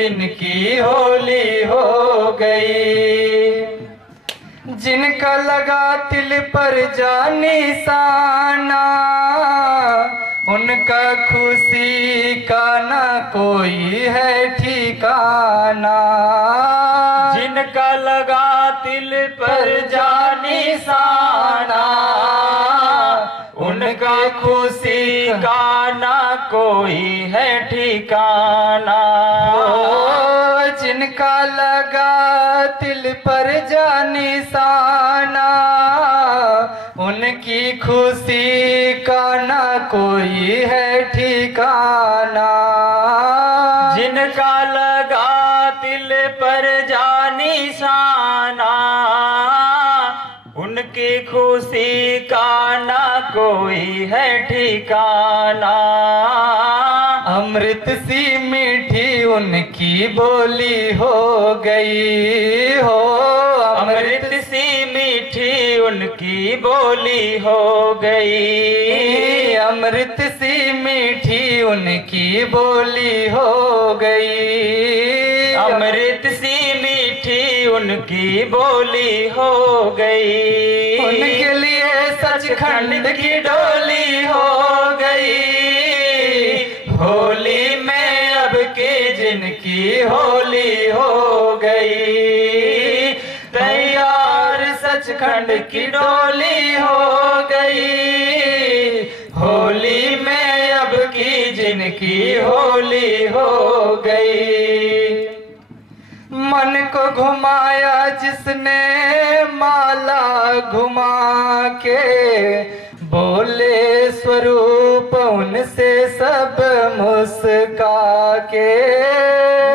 जिनकी होली हो गई। जिनका लगा तिल पर जा निशाना, उनका खुशी का ना कोई है ठिकाना। जिनका लगा तिल पर जा निशाना, उनका खुशी का ना कोई है ठिकाना। जिनका लगा तिल पर जा निशाना, उनकी खुशी का ना कोई है ठिकाना। जिनका लगा तिल पर जा निशाना, उनकी खुशी का ना कोई है ठिकाना। अमृत सी मीठी उनकी बोली हो गई हो, अमृत सी मीठी उनकी बोली हो गई। अमृत सी मीठी उनकी बोली हो गई। अमृत सी मीठी उनकी बोली हो गई। उनके लिए सचखंड की डोली हो गई। होली में अब के जिनकी होली हो गई। तैयार सचखंड की डोली हो गई। होली में अब की जिनकी होली हो गई। मन को घुमाया जिसने माला घुमा के, बोले स्वरूप उनसे सब मुस्का के।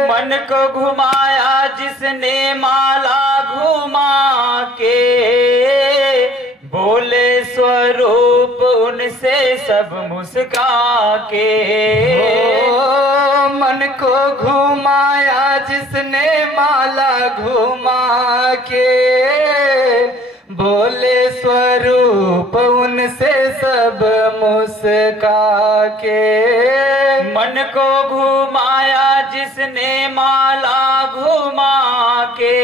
मन को घुमाया जिसने माला घुमा के, बोले स्वरूप उनसे सब मुस्का के। मन को घुमाया जिसने माला घुमा के, बोले स्वरूप उनसे सब मुस्का के। मन को घुमाया जिसने माला घुमा के,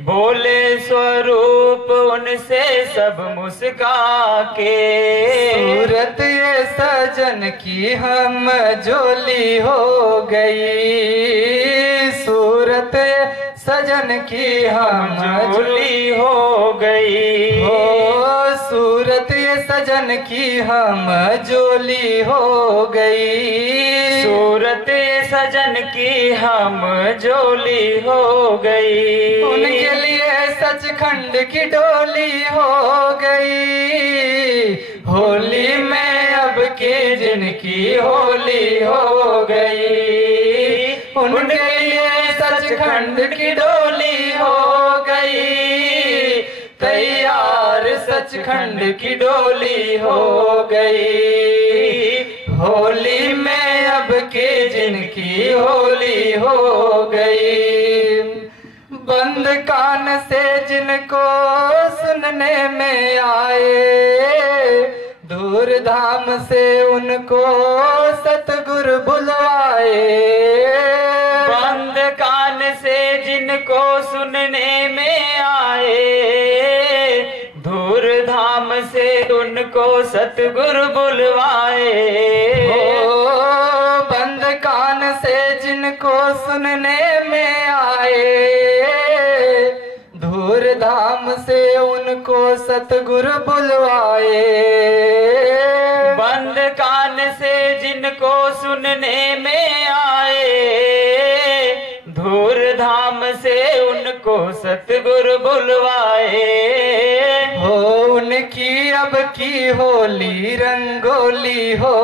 बोले स्वरूप उनसे सब मुस्का के। सूरत ये सजन की हम जोली हो गई। सूरत सजन की हम जोली हो गई। हो सूरत ये सजन की हम जोली हो गई। सूरत सजन की हम जोली हो गई। उनके लिए सचखंड की डोली हो गई। होली में अब के जिनकी होली हो गई। उनके लिए सचखंड की डोली हो गई। तैयार सचखंड की डोली हो गई। होली में अब के जिनकी होली हो गई। बंद कान से जिनको सुनने में आए, दूर धाम से उनको सतगुरु बुलवाए। बंद कान से जिनको सुनने में आए, दूर धाम से उनको सतगुरु बुलवाए। बंद कान से जिनको सुनने में आए, दूर धाम से उनको सतगुरु बुलवाए। बंद कान से जिनको सुनने में आए, धूर धाम से उनको सतगुरु बुलवाए। हो उनकी अब की होली रंगोली हो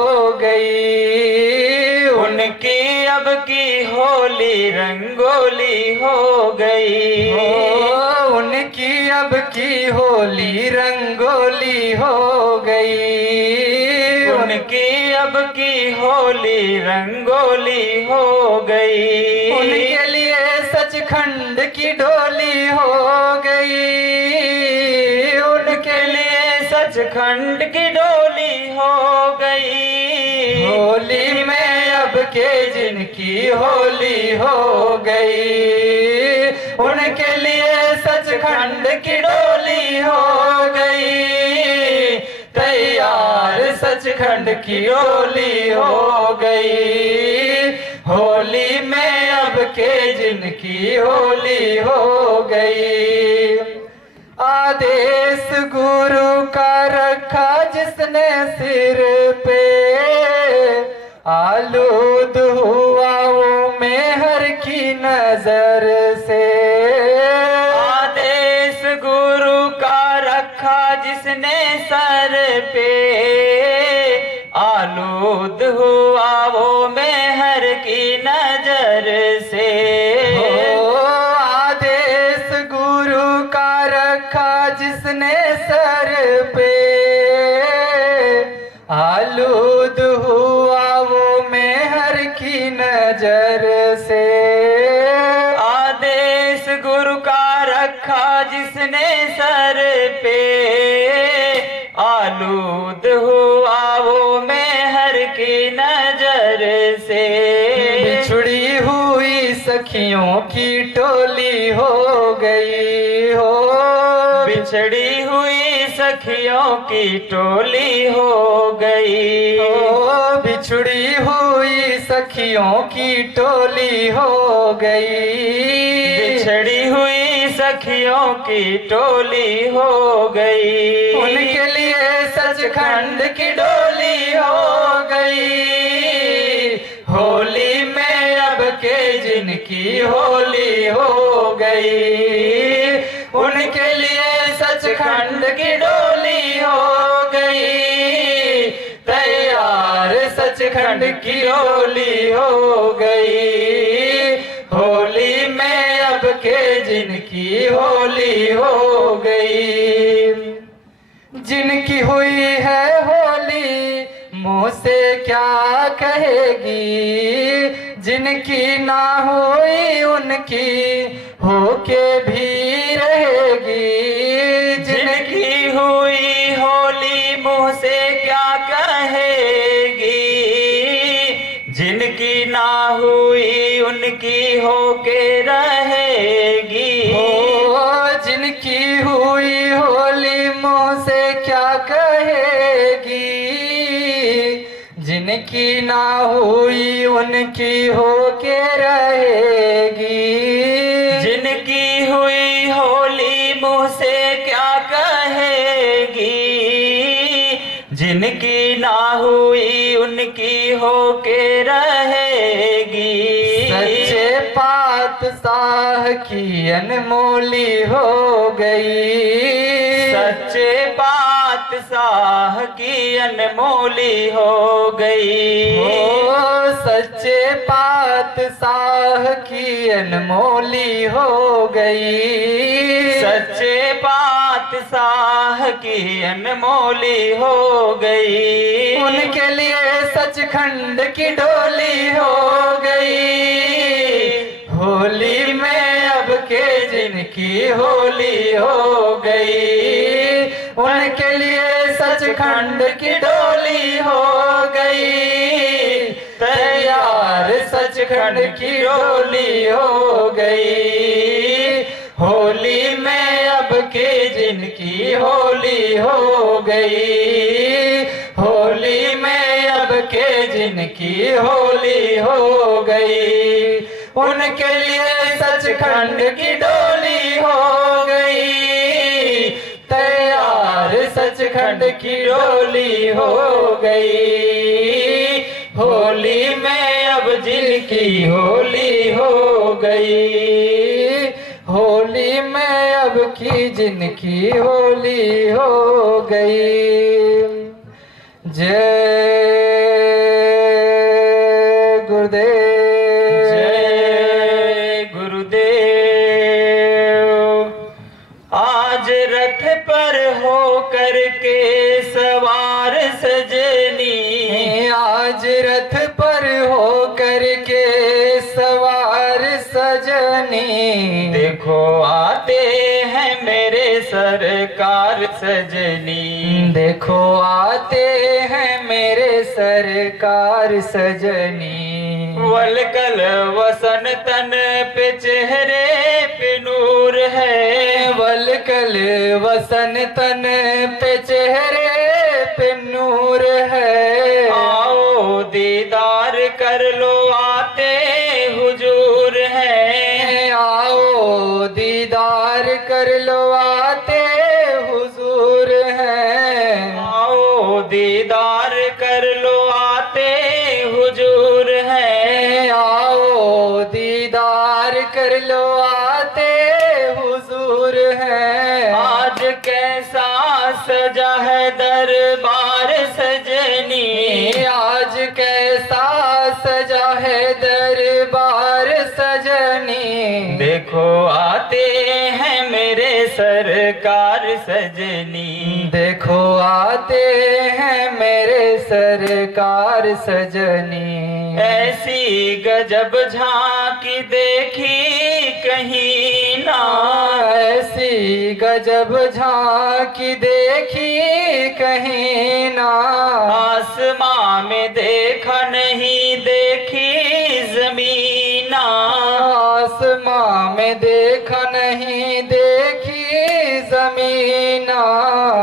गई। उनकी अब की होली रंगोली हो गई। हो उनकी अब की होली रंगोली हो गई। उनकी अब की होली रंगोली हो गई। उनके लिए सचखंड की डोली हो गई। उनके लिए सचखंड की डोली हो गई। होली में अब के जिनकी होली हो गई, उनके लिए सचखंड की डोली हो गई। तैयार सचखंड की डोली हो गई, होली में अब के जिनकी होली हो गई। आदेश गुरु का रखा जिसने सिर पे, आलूद हुआ वो मेहर की नजर से। आदेश गुरु का रखा जिसने सर पे, आलूद हुआ वो मेहर की नजर से। आदेश गुरु का रखा जिसने सर पे, आलूद हुआ वो मेहर की नजर से। आदेश गुरु का रखा जिसने सर पे, आलूद हुआ वो मेहर की नजर से। बिछड़ी हुई सखियों की टोली हो गई हो, बिछड़ी हुई सखियों की टोली हो गई। बिछड़ी हुई सखियों की टोली हो गई, बिछड़ी हुई सखियों की टोली हो गई। उनके लिए सचखंड की डोली हो गई, होली में अब के जिनकी होली हो गई। उनके लिए सचखंड की डोली हो गई, तैयार सचखंड की डोली हो गई। होली में अब के जिनकी होली हो गई। जिनकी हुई है होली मुँह से क्या कहेगी, जिनकी ना हुई उनकी होके भी रहेगी। जिनकी हुई होली मुँह से क्या कहेगी, जिनकी ना हुई उनकी होके रहेगी। जिनकी हुई होली मुँह से क्या कहेगी, जिनकी ना हुई उनकी होके रहेगी। जिनकी हुई होली मुँह से क्या कहेगी, जिनकी ना हुई उनकी होके रहेगी। सच्चे पातशाह की अनमोली हो गई, सच्चे पातशाह की अनमोली हो गई। सच्चे पातशाह की अनमोली हो गई, सच्चे पातशाह की अनमोली हो गई। उनके लिए सचखंड की डोली हो गई, होली में अब के जिनकी होली हो गई। उनके लिए सचखंड की डोली हो गई, तैयार सचखंड की डोली हो गई। होली में अब के जिनकी होली हो गई, होली में अब के जिनकी होली हो गई। उनके लिए सचखंड की डोली हो गई, तैयार सचखंड की डोली हो गई। होली में अब जिनकी होली हो गई, होली में अब की जिनकी होली हो गई। जय गुरुदेव, जय गुरुदेव। आज रथ पर हो करके सवार सजनी, आज रथ पर हो करके सवार सजनी। देखो आते हैं मेरे सरकार सजनी, देखो आते हैं मेरे सरकार सजनी। वलकल वसन तन पे चेहरे पे नूर है। वलकल वसन तन पे चेहरे पे नूर है। आओ दीदार कर लो आते हुजूर है। आओ दीदार कर लो आते हुजूर है। आओ दीदार कर लो आते हुजूर है। आओ दीदार कर लो आते हुजूर है। आज कैसा सजा है दरबार सजनी। आज कैसा सजा है दरबार सजनी। देखो आते हैं मेरे सरकार सजनी। देखो आते हैं मेरे सरकार सजनी। ऐसी गजब झांकी देखी कहीं ना। ऐसी गजब झांकी देखी कहीं ना। आसमां में देखा नहीं देखी जमीना। आसमां में देखा नहीं देखी जमीना।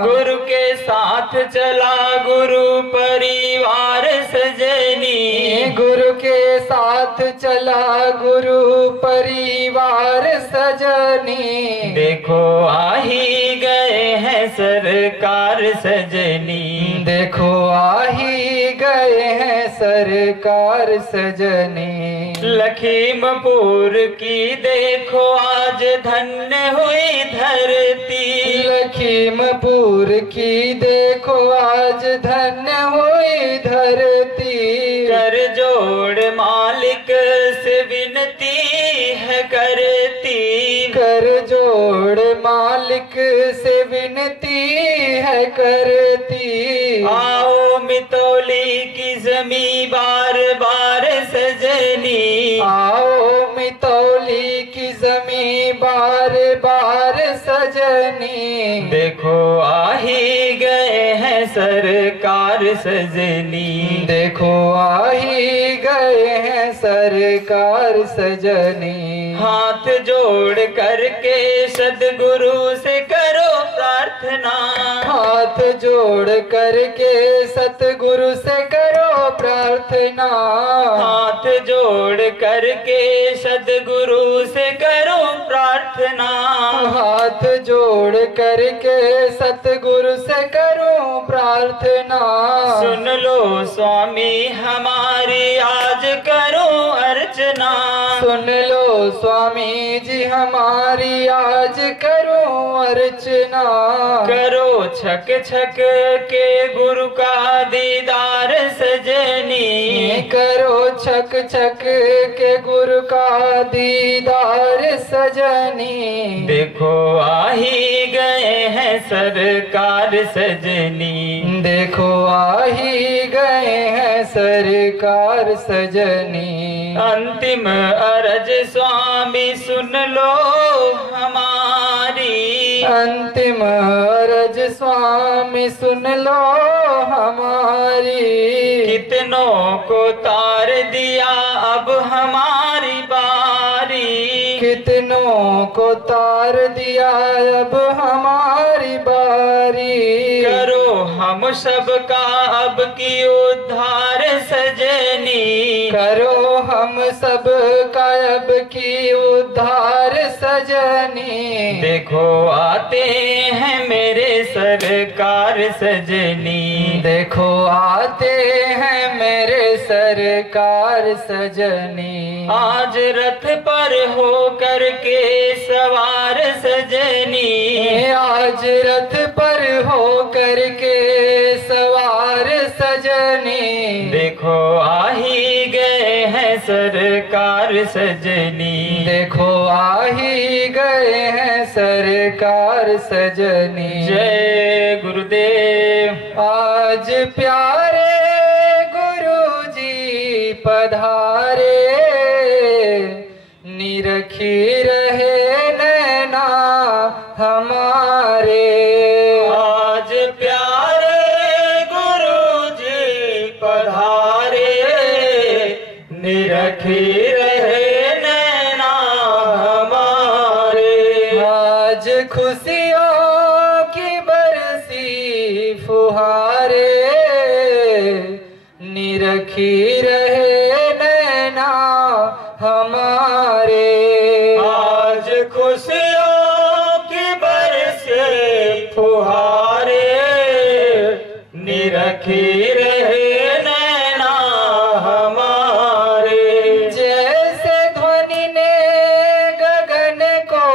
गुरु के साथ चला गुरु परिवार सजनी। गुरु के साथ चला गुरु परिवार सजनी। देखो आ ही गए हैं सरकार सजनी। देखो आ ही गए हैं सरकार सजनी। लखीमपुर की देखो आज धन्य हुई धरती। लखीमपुर की देखो आज धन्य हुई धरती। कर जोड़ मालिक से विनती है करती। कर जोड़ मालिक से विनती है करती। आओ मितौली की जमी बार बार सजनी। आओ मितौली की जमी बार बार सजनी। देखो आ ही गए हैं सरकार सजनी। देखो आ ही गए हैं सरकार सजनी। हाथ जोड़ करके सदगुरु से करो प्रार्थना। हाथ जोड़ करके सतगुरु से करो प्रार्थना। हाथ जोड़ करके सदगुरु से करो प्रार्थना। हाथ जोड़ करके सतगुरु से करो प्रार्थना। सुन लो स्वामी हमारी आज करो अर्चना। सुन लो स्वामी जी हमारी आज करो अर्चना। करो छक छक के गुरु का दीदार सजनी। करो छक छक के गुरु का दीदार सजनी। देखो आ ही गए हैं सरकार सजनी। देखो आ ही गए हैं सरकार सजनी। अंतिम अरज स्वामी सुन लो हमारी। अंतिम अरज स्वामी सुन लो हमारी। कितनों को तार दिया अब हमारी बारी। कितनों को तार दिया अब हमारी बारी। करो हम सबका अब की उद्धार सजनी। करो हम सब का अब की उद्धार सजनी। देखो आते हैं मेरे सरकार सजनी। देखो आते हैं मेरे सरकार सजनी। आज रथ पर हो करके सवार सजनी। आज रथ पर हो करके सवार सजनी। देखो आ ही गए हैं सरकार सजनी। देखो आ ही गए हैं सरकार सजनी। जय गुरुदेव। आज प्यारे गुरु जी पधारे। निरखी रहे नैना हमारे। आज प्यारे गुरु जी पधारे। निरखी खुशियों की बरसी फुहारे, निरखी रहे नैना हमारे। आज खुशियों की बरसे फुहारे, निरखी रहे नैना हमारे। जैसे ध्वनि ने गगन को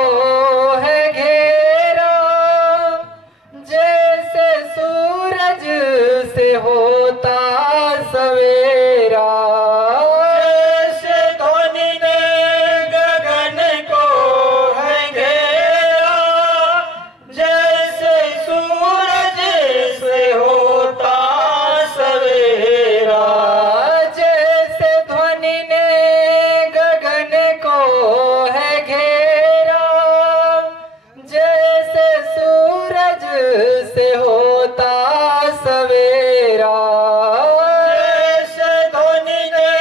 है घेरा, जैसे सूरज से होता सवेरा। जैसे ध्वनि ने गगन को है घेरा, जैसे सूरज से होता सवेरा। जैसे ध्वनि ने गगन को है घेरा, जैसे सूरज से होता सवेरा। जैसे ध्वनि ने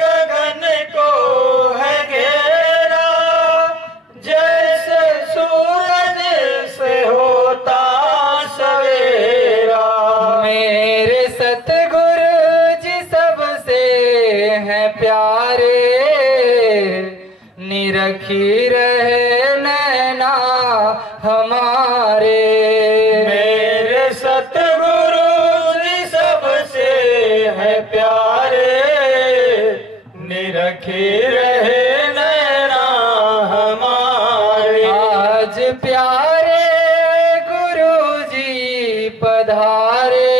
गगन को है घेरा, जैसे सूरज से होता सवेरा। मेरे सतगुरु जी सबसे हैं प्यारे, निरखी रहे नैना हमारे। मेरे सतगुरु जी सबसे है प्यारे, निरखे रहे नैना हमारे। आज प्यारे गुरु जी पधारे,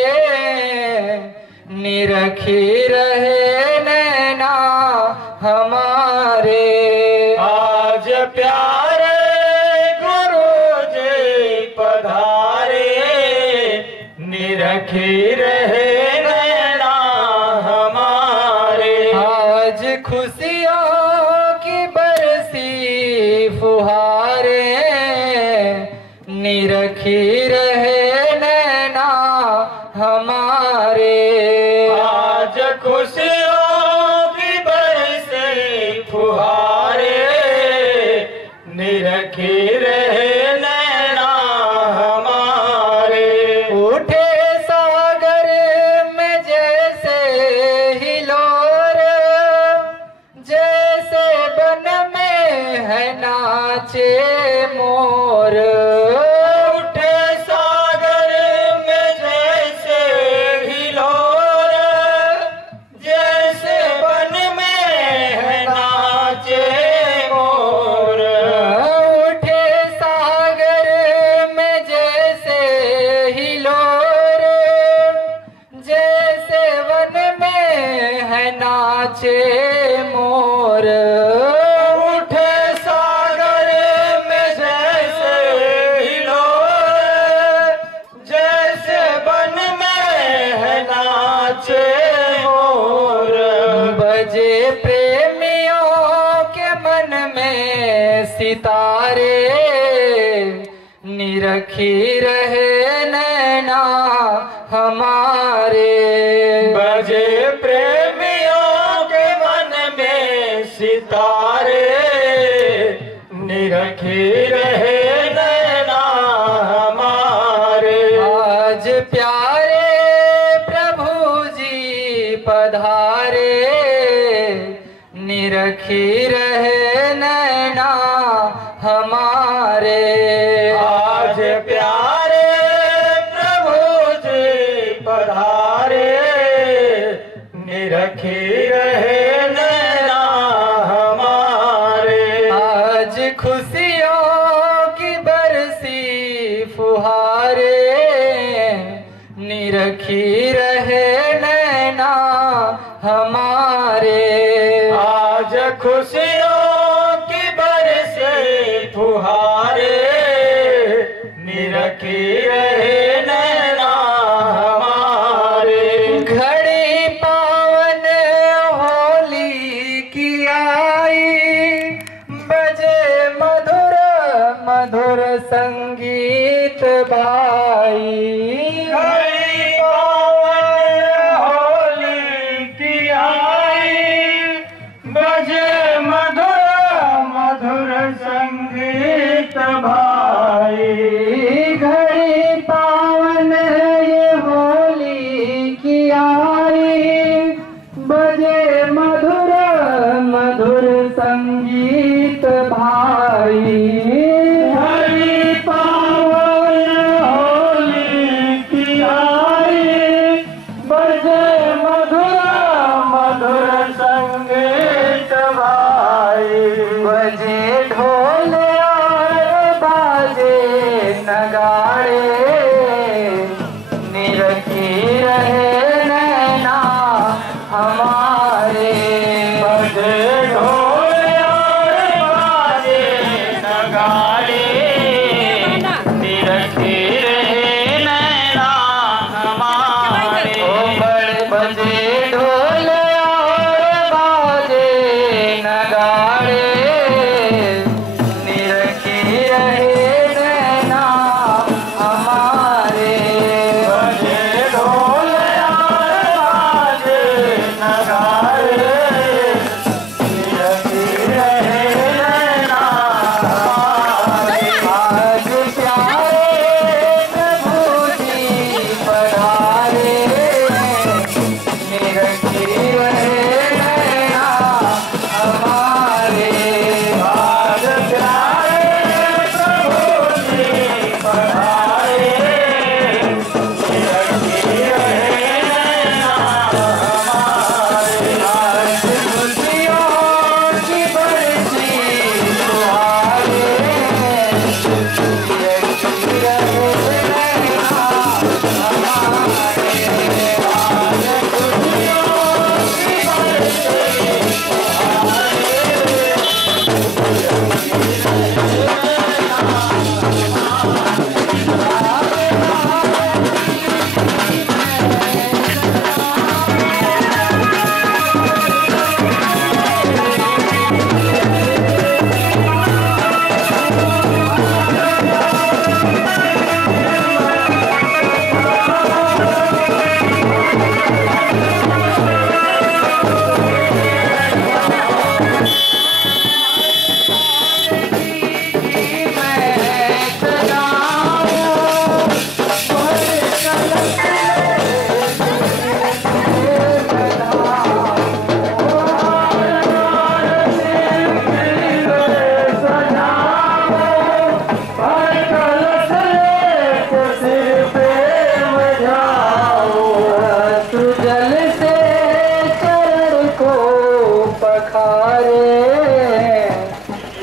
निरखी रहे नैना हमारे। आज प्यारे गुरु जी पधारे, निरखे रहे नैना हमारे। आज खुशियों की बरसी फुहारे, निरखी रहे नैना हमारे। आज खुशियों की बरसी फुहारे, निरखे रहे नैना हमारे। उठे सागर में जैसे हिलोर, जैसे बन में है नाचे मोर। उठे सागर में जैसे हिलोर, जैसे बन में है नाचे मोर। उठे सागर में जैसे हिलोर, जैसे वन में है नाचे मोर। उठे सागर में जैसे हिलोर, जैसे बन में है नाचे मोर। बजे प्रेमियों के मन में सितारे, निरखी रहे नैना हमारे। बजे प्रेमियों के मन में सितारे, निरखे रहे नैना हमारे। आज प्यारे प्रभु जी पधारे, निरखी रहे नैना हमारे। आज प्यारे प्रभु जी पधारे, निरखे रहे नैना हमारे। आज खुशियों की बरसी फुहारे, निरखी रहे नैना हमारे। आज खुशियों की बरसे फुहारे, निरखे रहे नैना हमारे। घड़ी पावन होली की आई, बजे मधुर मधुर संगीत भाई। घड़ी पावन होली की आई, बजे मधुर मधुर संगीत भाई। संगीत भाई हरि पावन होली की आई बजे मधुर मधुर संगीत भाई बजे ढोल और बाजे नगाड़े निरखी रहे नैना हमारे बजे ढोल और बाजे नगाड़े निरखी रहे नैना हमारे बड़े बजे ढोल और बाजे नगाड़े निरखी रहे नैना हमारे बजे ढोल और बाजे नगाड़े निरखी रहे नैना हमारे आज प्यारे प्रभु जी पधारे निरखी रहे नैना हमारे आज प्यारे प्रभु जी पधारे निरखी रहे नैना हमारे आज खुशियों की बरसी फुहारे निरखी रहे नैना हमारे आज खुशियों की बरसी जल से चरण को पखारे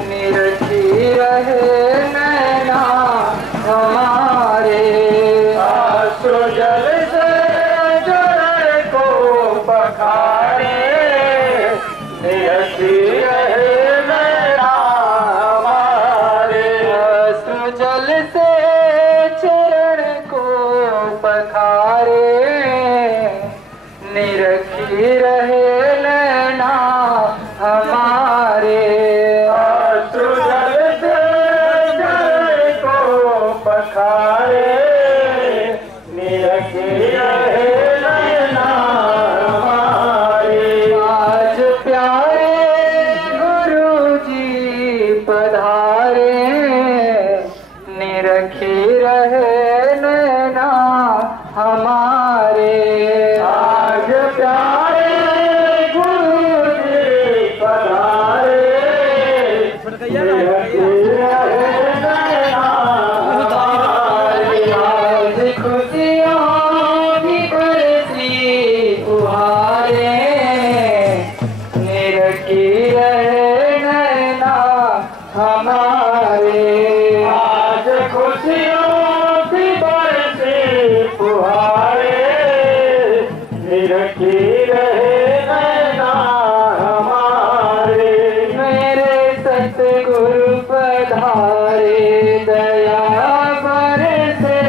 निरखी रहे नैना हमारे आंसू जल से चरण को पखारे निरखी रहे नैना हमारे आंसू जल से चरण को पखारे निरखी रहे नैना हमारे आंसू जल से चरण को पखारे निरखी रहे नैना हमारे आज प्यारे गुरु जी पधारे निरखी रहे नैना हमारे आज प्यारे गुरु जी पधारे निरखी रहे नैना हमारे आज खुशियों की बरसी फुहारे निरखी रहे नैना हमारे आज खुशियों की बरसी फुहारे निरखी रहे नैना हमारे मेरे सतगुरु पधारे दया बरसे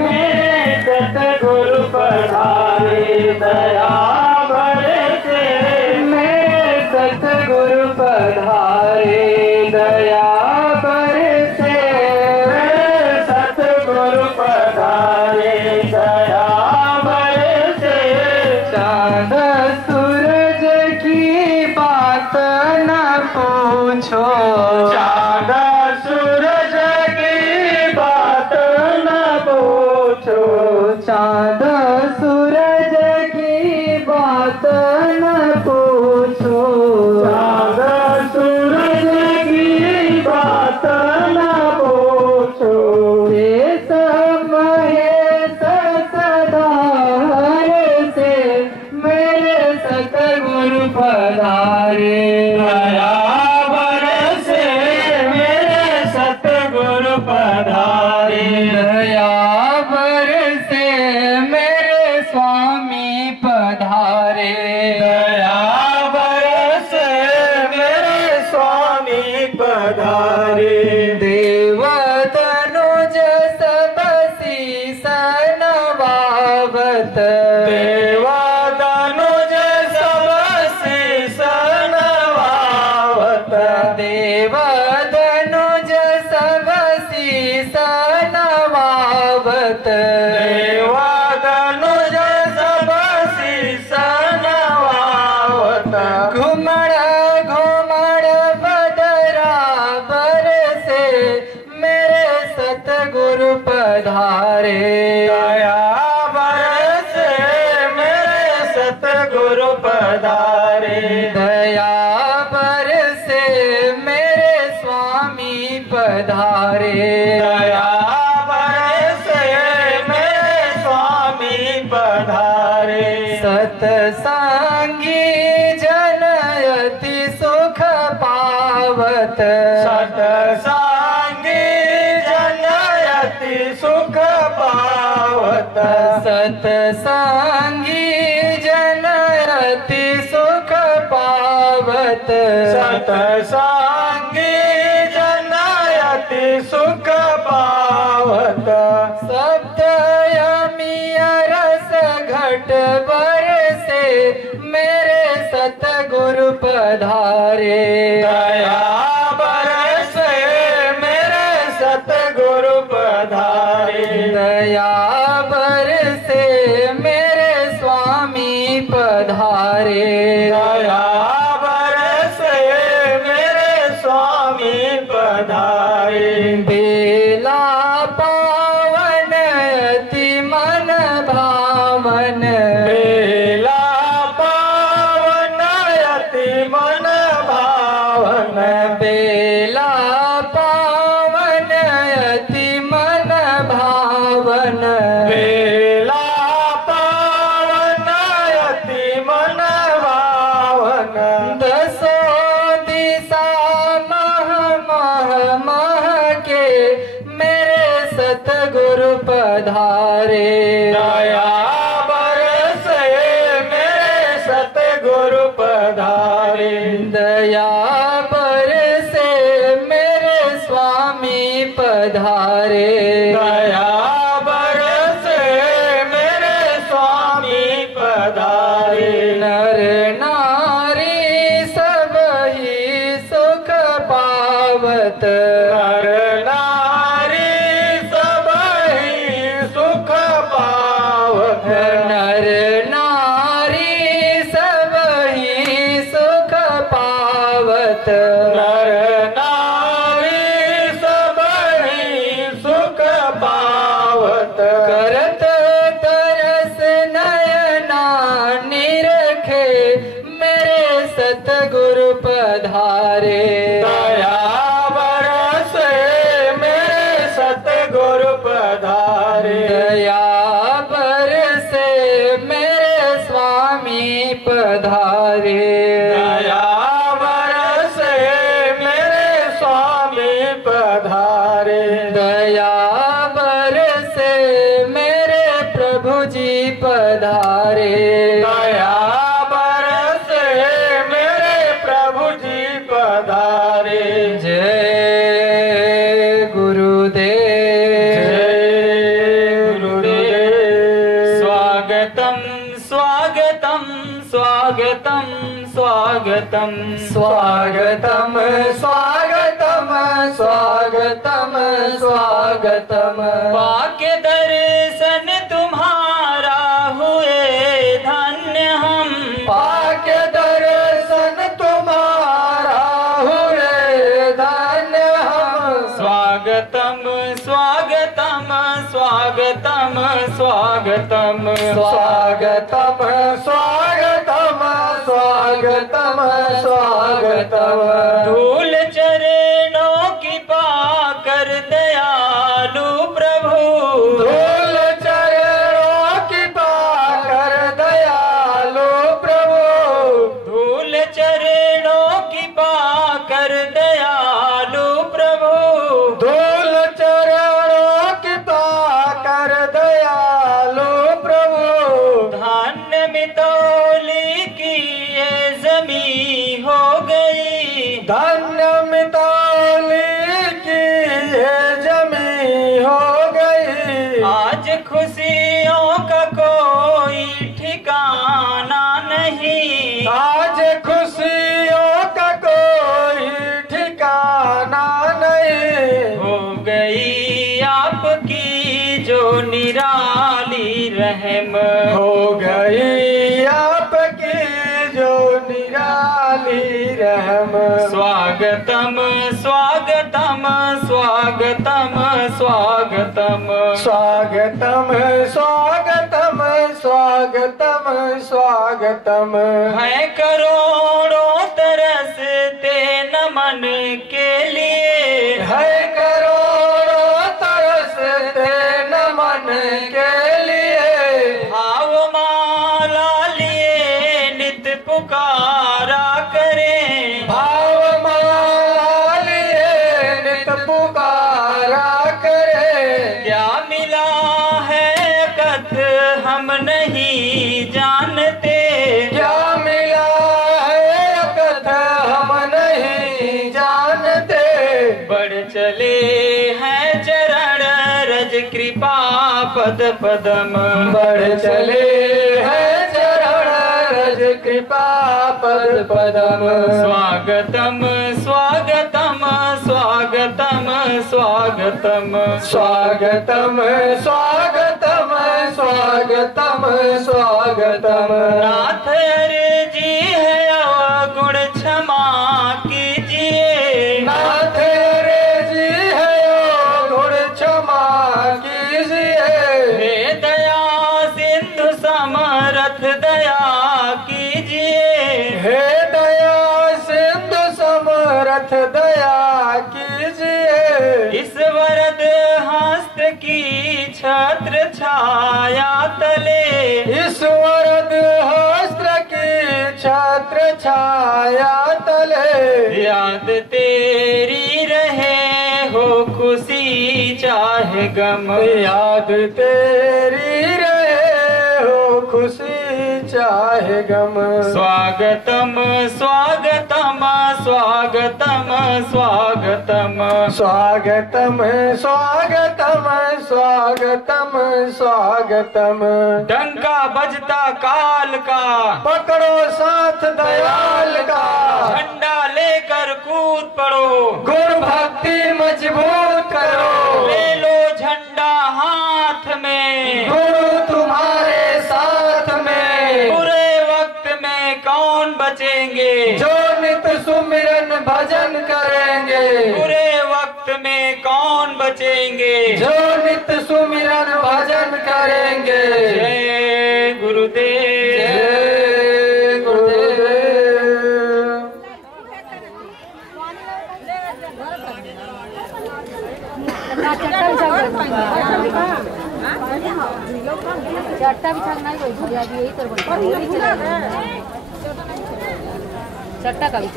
मेरे सतगुरु पधारे दया बरसे मेरे सतगुरु पधारे दया बरसे मेरे सतगुरु पधारे दया बरसे चांद सूरज की बात न पूछो चांद सूरज की बात न पूछो चांद सूरज की बात न पूछो चांद पधारे। देव तनुज सब शीस नवावत, देव तनुज सब शीस नवावत, देव तनुज सब शीस नवावत, देव तनुज सब शीस नवावत। घुमड़ घुमड़ बदरा बरसे मेरे सतगुरु पधारे। दया बरसे मेरे सतगुरु पधारे। दया बरसे मेरे स्वामी पधारे। दया बरसे मेरे स्वामी पधारे। सतसंगी जन अति सुख पावत, सतसंगी जन अति सुख पावत, सतसंगी जन अति सुख पावत, सतसंगी जन अति सुख पावत। सप्त यमी रस घट बरसे मेरे सतगुरु पधारे। दया बरसे मेरे सतगुरु पधारे। दया बरसे मेरे स्वामी पधारे। दया बरसे मेरे स्वामी पधारे। बेला पावन अति मन भावन, बेला पावन अति मन भावन, बेला पावन अति मन भावन, बेला पावन अति मन भावन। दसो दिशा मह मह मह के मेरे सतगुरु पधारे। दया बरसे मेरे सतगुरु पधारे। दया बरसे मेरे स्वामी पधारे। दया बरसे मेरे स्वामी पधारे। नर नारी सब ही सुख पावत, नर नारी सब ही सुख पावत, नर नारी सब ही सुख पावत, नर नारी सब ही सुख पावत। करत तरस नयना निरखे मेरे सतगुरु पधारे। दया बरसे मेरे सतगुरु पधारे। दया बरसे मेरे स्वामी पधारे। दया बरसे मेरे स्वामी पधारे। दया बरसे मेरे प्रभु जी पधारे। दया बरसे मेरे प्रभु जी पधारे। जय गुरुदेव। जय गुरुदेव। स्वागतम स्वागतम स्वागतम स्वागतम स्वागतम स्वागतम स्वागतम स्वागतम। पाके दर्शन तुम्हारा हुए धन्य हम। पाके दर्शन तुम्हारा हुए धन्य हम। स्वागतम स्वागतम स्वागतम स्वागतम स्वागतम स्वागतम स्वागतम स्वागतम। धूल चरणों की पाकर दयालु प्रभु। धूल चरणों की पाकर दयालु प्रभु। धूल चरणों की पाकर दयालु प्रभु। धूल चरणों की पाकर दयालु प्रभु। धान्य मितौली की ये जमी हो गई। धन्य मिता स्वागतम स्वागतम स्वागतम स्वागतम स्वागतम स्वागतम स्वागतम स्वागतम है करोड़ों तरसते नमन के लिए है करोड़ों तरसते नमन के लिए भावमाला लिए नित पुकारा करें भावमाला लिए नित पुकारा करे क्या मिला है कथ हम नहीं जानते क्या मिला है कथा हम नहीं जानते बढ़ चले हैं चरण रज कृपा पद पदम बढ़ चले हैं चरण रज कृपा पद पदम स्वागतम स्वागतम स्वागतम स्वागतम स्वागतम स्वागतम स्वागतम स्वागतम नाथ अर्जी है अवगुण क्षमा कीजिए नाथ रे जी है गुण क्षमा कीजिए हे दया सिंधु समरथ दया कीजिए हे दया सिंधु समरथ दया कीजिए इस वरद हस्त की छत्र छाया तले इस वरद हस्त्र की छत्र छाया तले याद तेरी रहे हो खुशी चाहे गम याद तेरी रहे हो खुशी चाहे गम स्वागतम स्वागतम स्वागतम स्वागतम स्वागतम स्वागतम स्वागतम स्वागतम डंका बजता काल का पकड़ो साथ दयाल का झंडा लेकर कूद पड़ो गुण भक्ति मजबूत करो ले लो झंडा हाथ में गुरु तुम्हारे साथ में बुरे वक्त में कौन बचेंगे जो नित सुमिरन भजन करेंगे बुरे वक्त में कौन बचेंगे जो नित सुमिरन भजन करेंगे जय गुरुदेव जय गुरुदेव चट्टा भी छान नहीं कोई अभी यही कर चट्टा का भी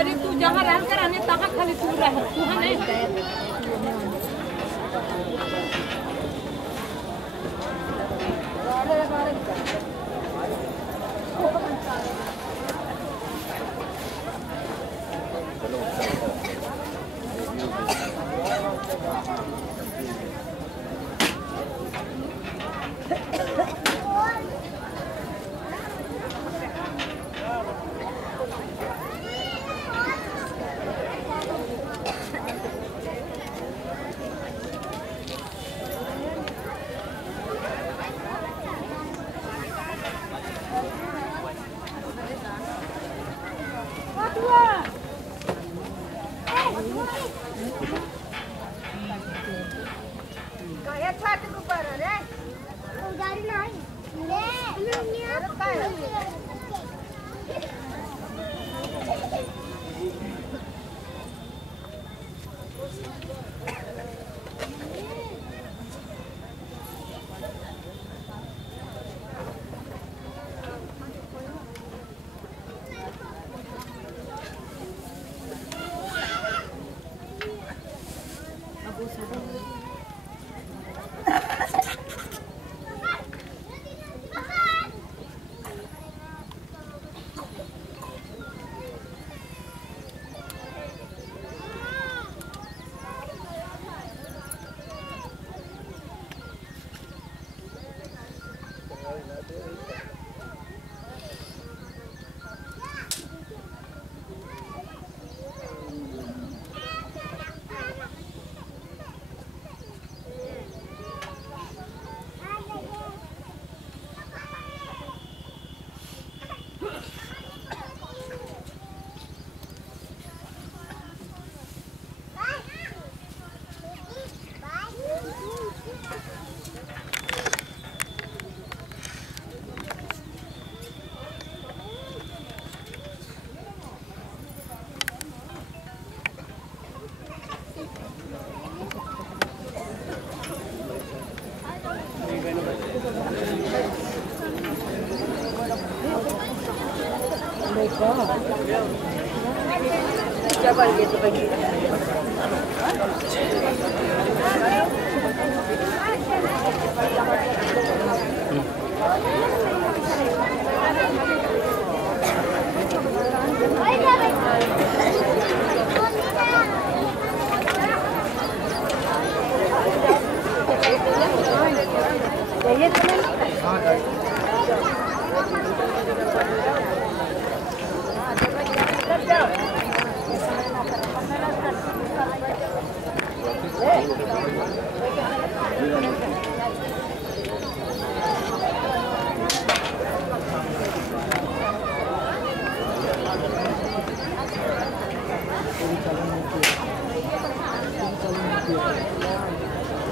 अरे तू जहाँ रह कर आने तहाँ खाली तू रह तू नहीं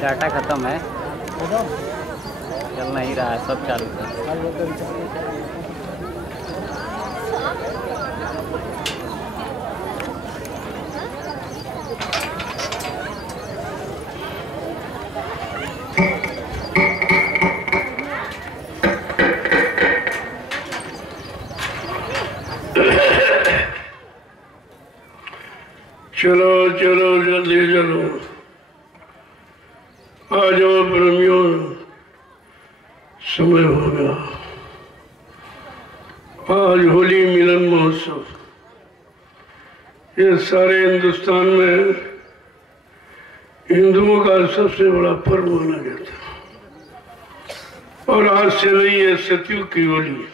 डाटा खत्म है, चल नहीं रहा है, सब चालू है। चलो चलो जल्दी चलो, आ जाओ प्रेमियों, समय हो गया। आज होली मिलन महोत्सव ये सारे हिंदुस्तान में हिंदुओं का सबसे बड़ा पर्व माना जाता है। और आज से नहीं, ये सतयुग की होली,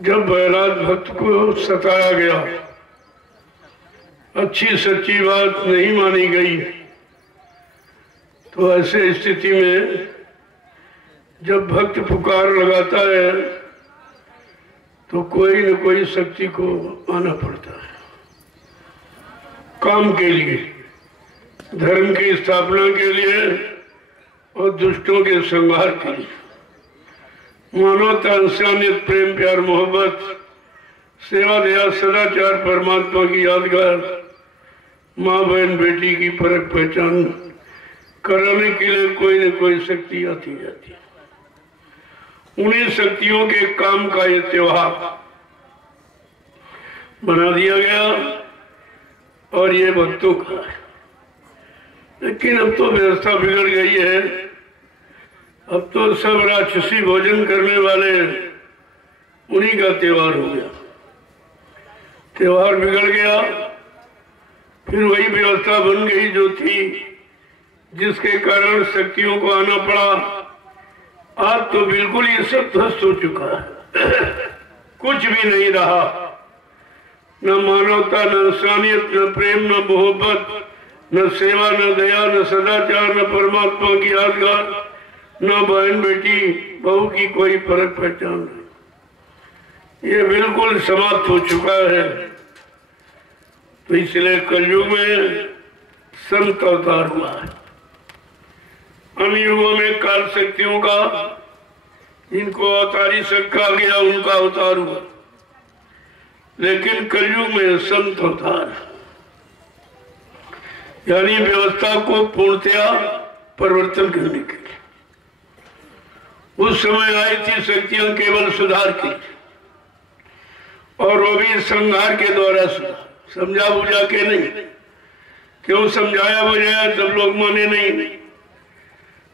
जब प्रहलाद भक्त को सताया गया, अच्छी सच्ची बात नहीं मानी गई, तो ऐसे स्थिति में जब भक्त पुकार लगाता है तो कोई न कोई शक्ति को आना पड़ता है काम के लिए, धर्म की स्थापना के लिए और दुष्टों के संहार के लिए। मानवता, इंसानियत, प्रेम, प्यार, मोहब्बत, सेवा, दया, सदाचार, परमात्मा की यादगार, माँ बहन बेटी की परख पहचान कराने के लिए कोई न कोई शक्ति आती जाती है। उन्हीं शक्तियों के काम का ये त्योहार बना दिया गया और ये भक्तों का है। लेकिन अब तो व्यवस्था बिगड़ गई है, अब तो सब राक्षसी भोजन करने वाले उन्हीं का त्योहार हो गया। त्योहार बिगड़ गया, फिर वही व्यवस्था बन गई जो थी, जिसके कारण शक्तियों को आना पड़ा। आज तो बिल्कुल ही सब ध्वस्त हो चुका है, कुछ भी नहीं रहा, न मानवता, न इंसानियत, न प्रेम, न मोहब्बत, न सेवा, न दया, न सदाचार, न परमात्मा की यादगार, न बहन बेटी बहू की कोई फर्क पहचान नहीं। ये बिल्कुल समाप्त हो चुका है। तो इसलिए कलयुग में संत अवतार हुआ है। अन्य युगों में काल शक्तियों का, जिनको अवतारी शक कहा गया, उनका अवतार हुआ, लेकिन कलयुग में संत अवतार, यानी व्यवस्था को पूर्णतया परिवर्तन करने के लिए। उस समय आई थी शक्तियां केवल सुधार की, और वो भी संहार के द्वारा सुधार, समझा बुझा के नहीं। क्यों समझाया बुझाया तब लोग माने नहीं,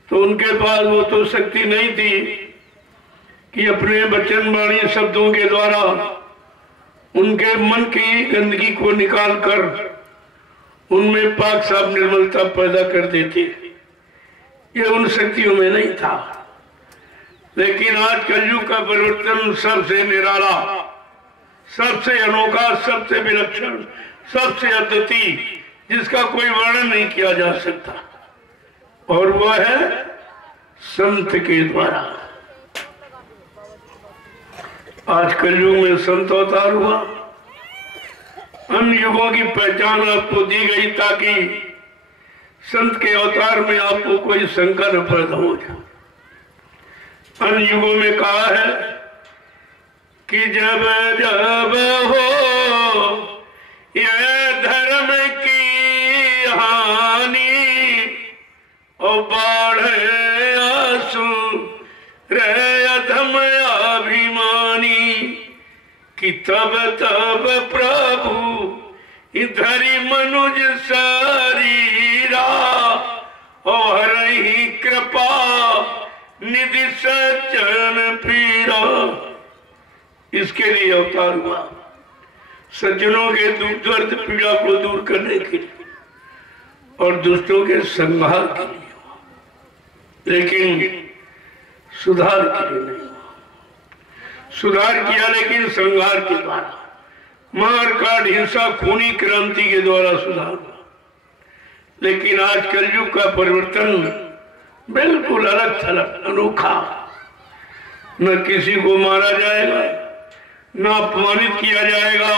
तो उनके पास वो तो शक्ति नहीं थी कि अपने वचन वाणी शब्दों के द्वारा उनके मन की गंदगी को निकाल कर उनमें पाक साफ निर्मलता पैदा कर देते। ये उन शक्तियों में नहीं था। लेकिन आज कलयुग का परिवर्तन सबसे निराला, सबसे अनोखा, सबसे विलक्षण, सबसे अद्वितीय, जिसका कोई वर्णन नहीं किया जा सकता, और वह है संत के द्वारा। आज कलयुग में संत अवतार हुआ। अन्य युगों की पहचान आपको दी गई ताकि संत के अवतार में आपको कोई शंका न पैदा हो जाए। अन्य युगों में कहा है कि जब जब हो यह धर्म की हानि और बाढ़े आंसू रे अधम अभिमानी, कि तब तब प्रभु धरि मनुज शरीरा और ही कृपा निधि सचरण पीरा। इसके लिए अवतार हुआ, सज्जनों के दुख दर्द पीड़ा को दूर करने के लिए और दुष्टों के संहार के लिए हुआ, लेकिन सुधार के लिए नहीं हुआ। सुधार किया लेकिन संहार के द्वारा, मार काट हिंसा खूनी क्रांति के द्वारा सुधार हुआ। लेकिन आज कलयुग का परिवर्तन बिल्कुल अलग थलग अनोखा। न किसी को मारा जाएगा, न अपमानित किया जाएगा,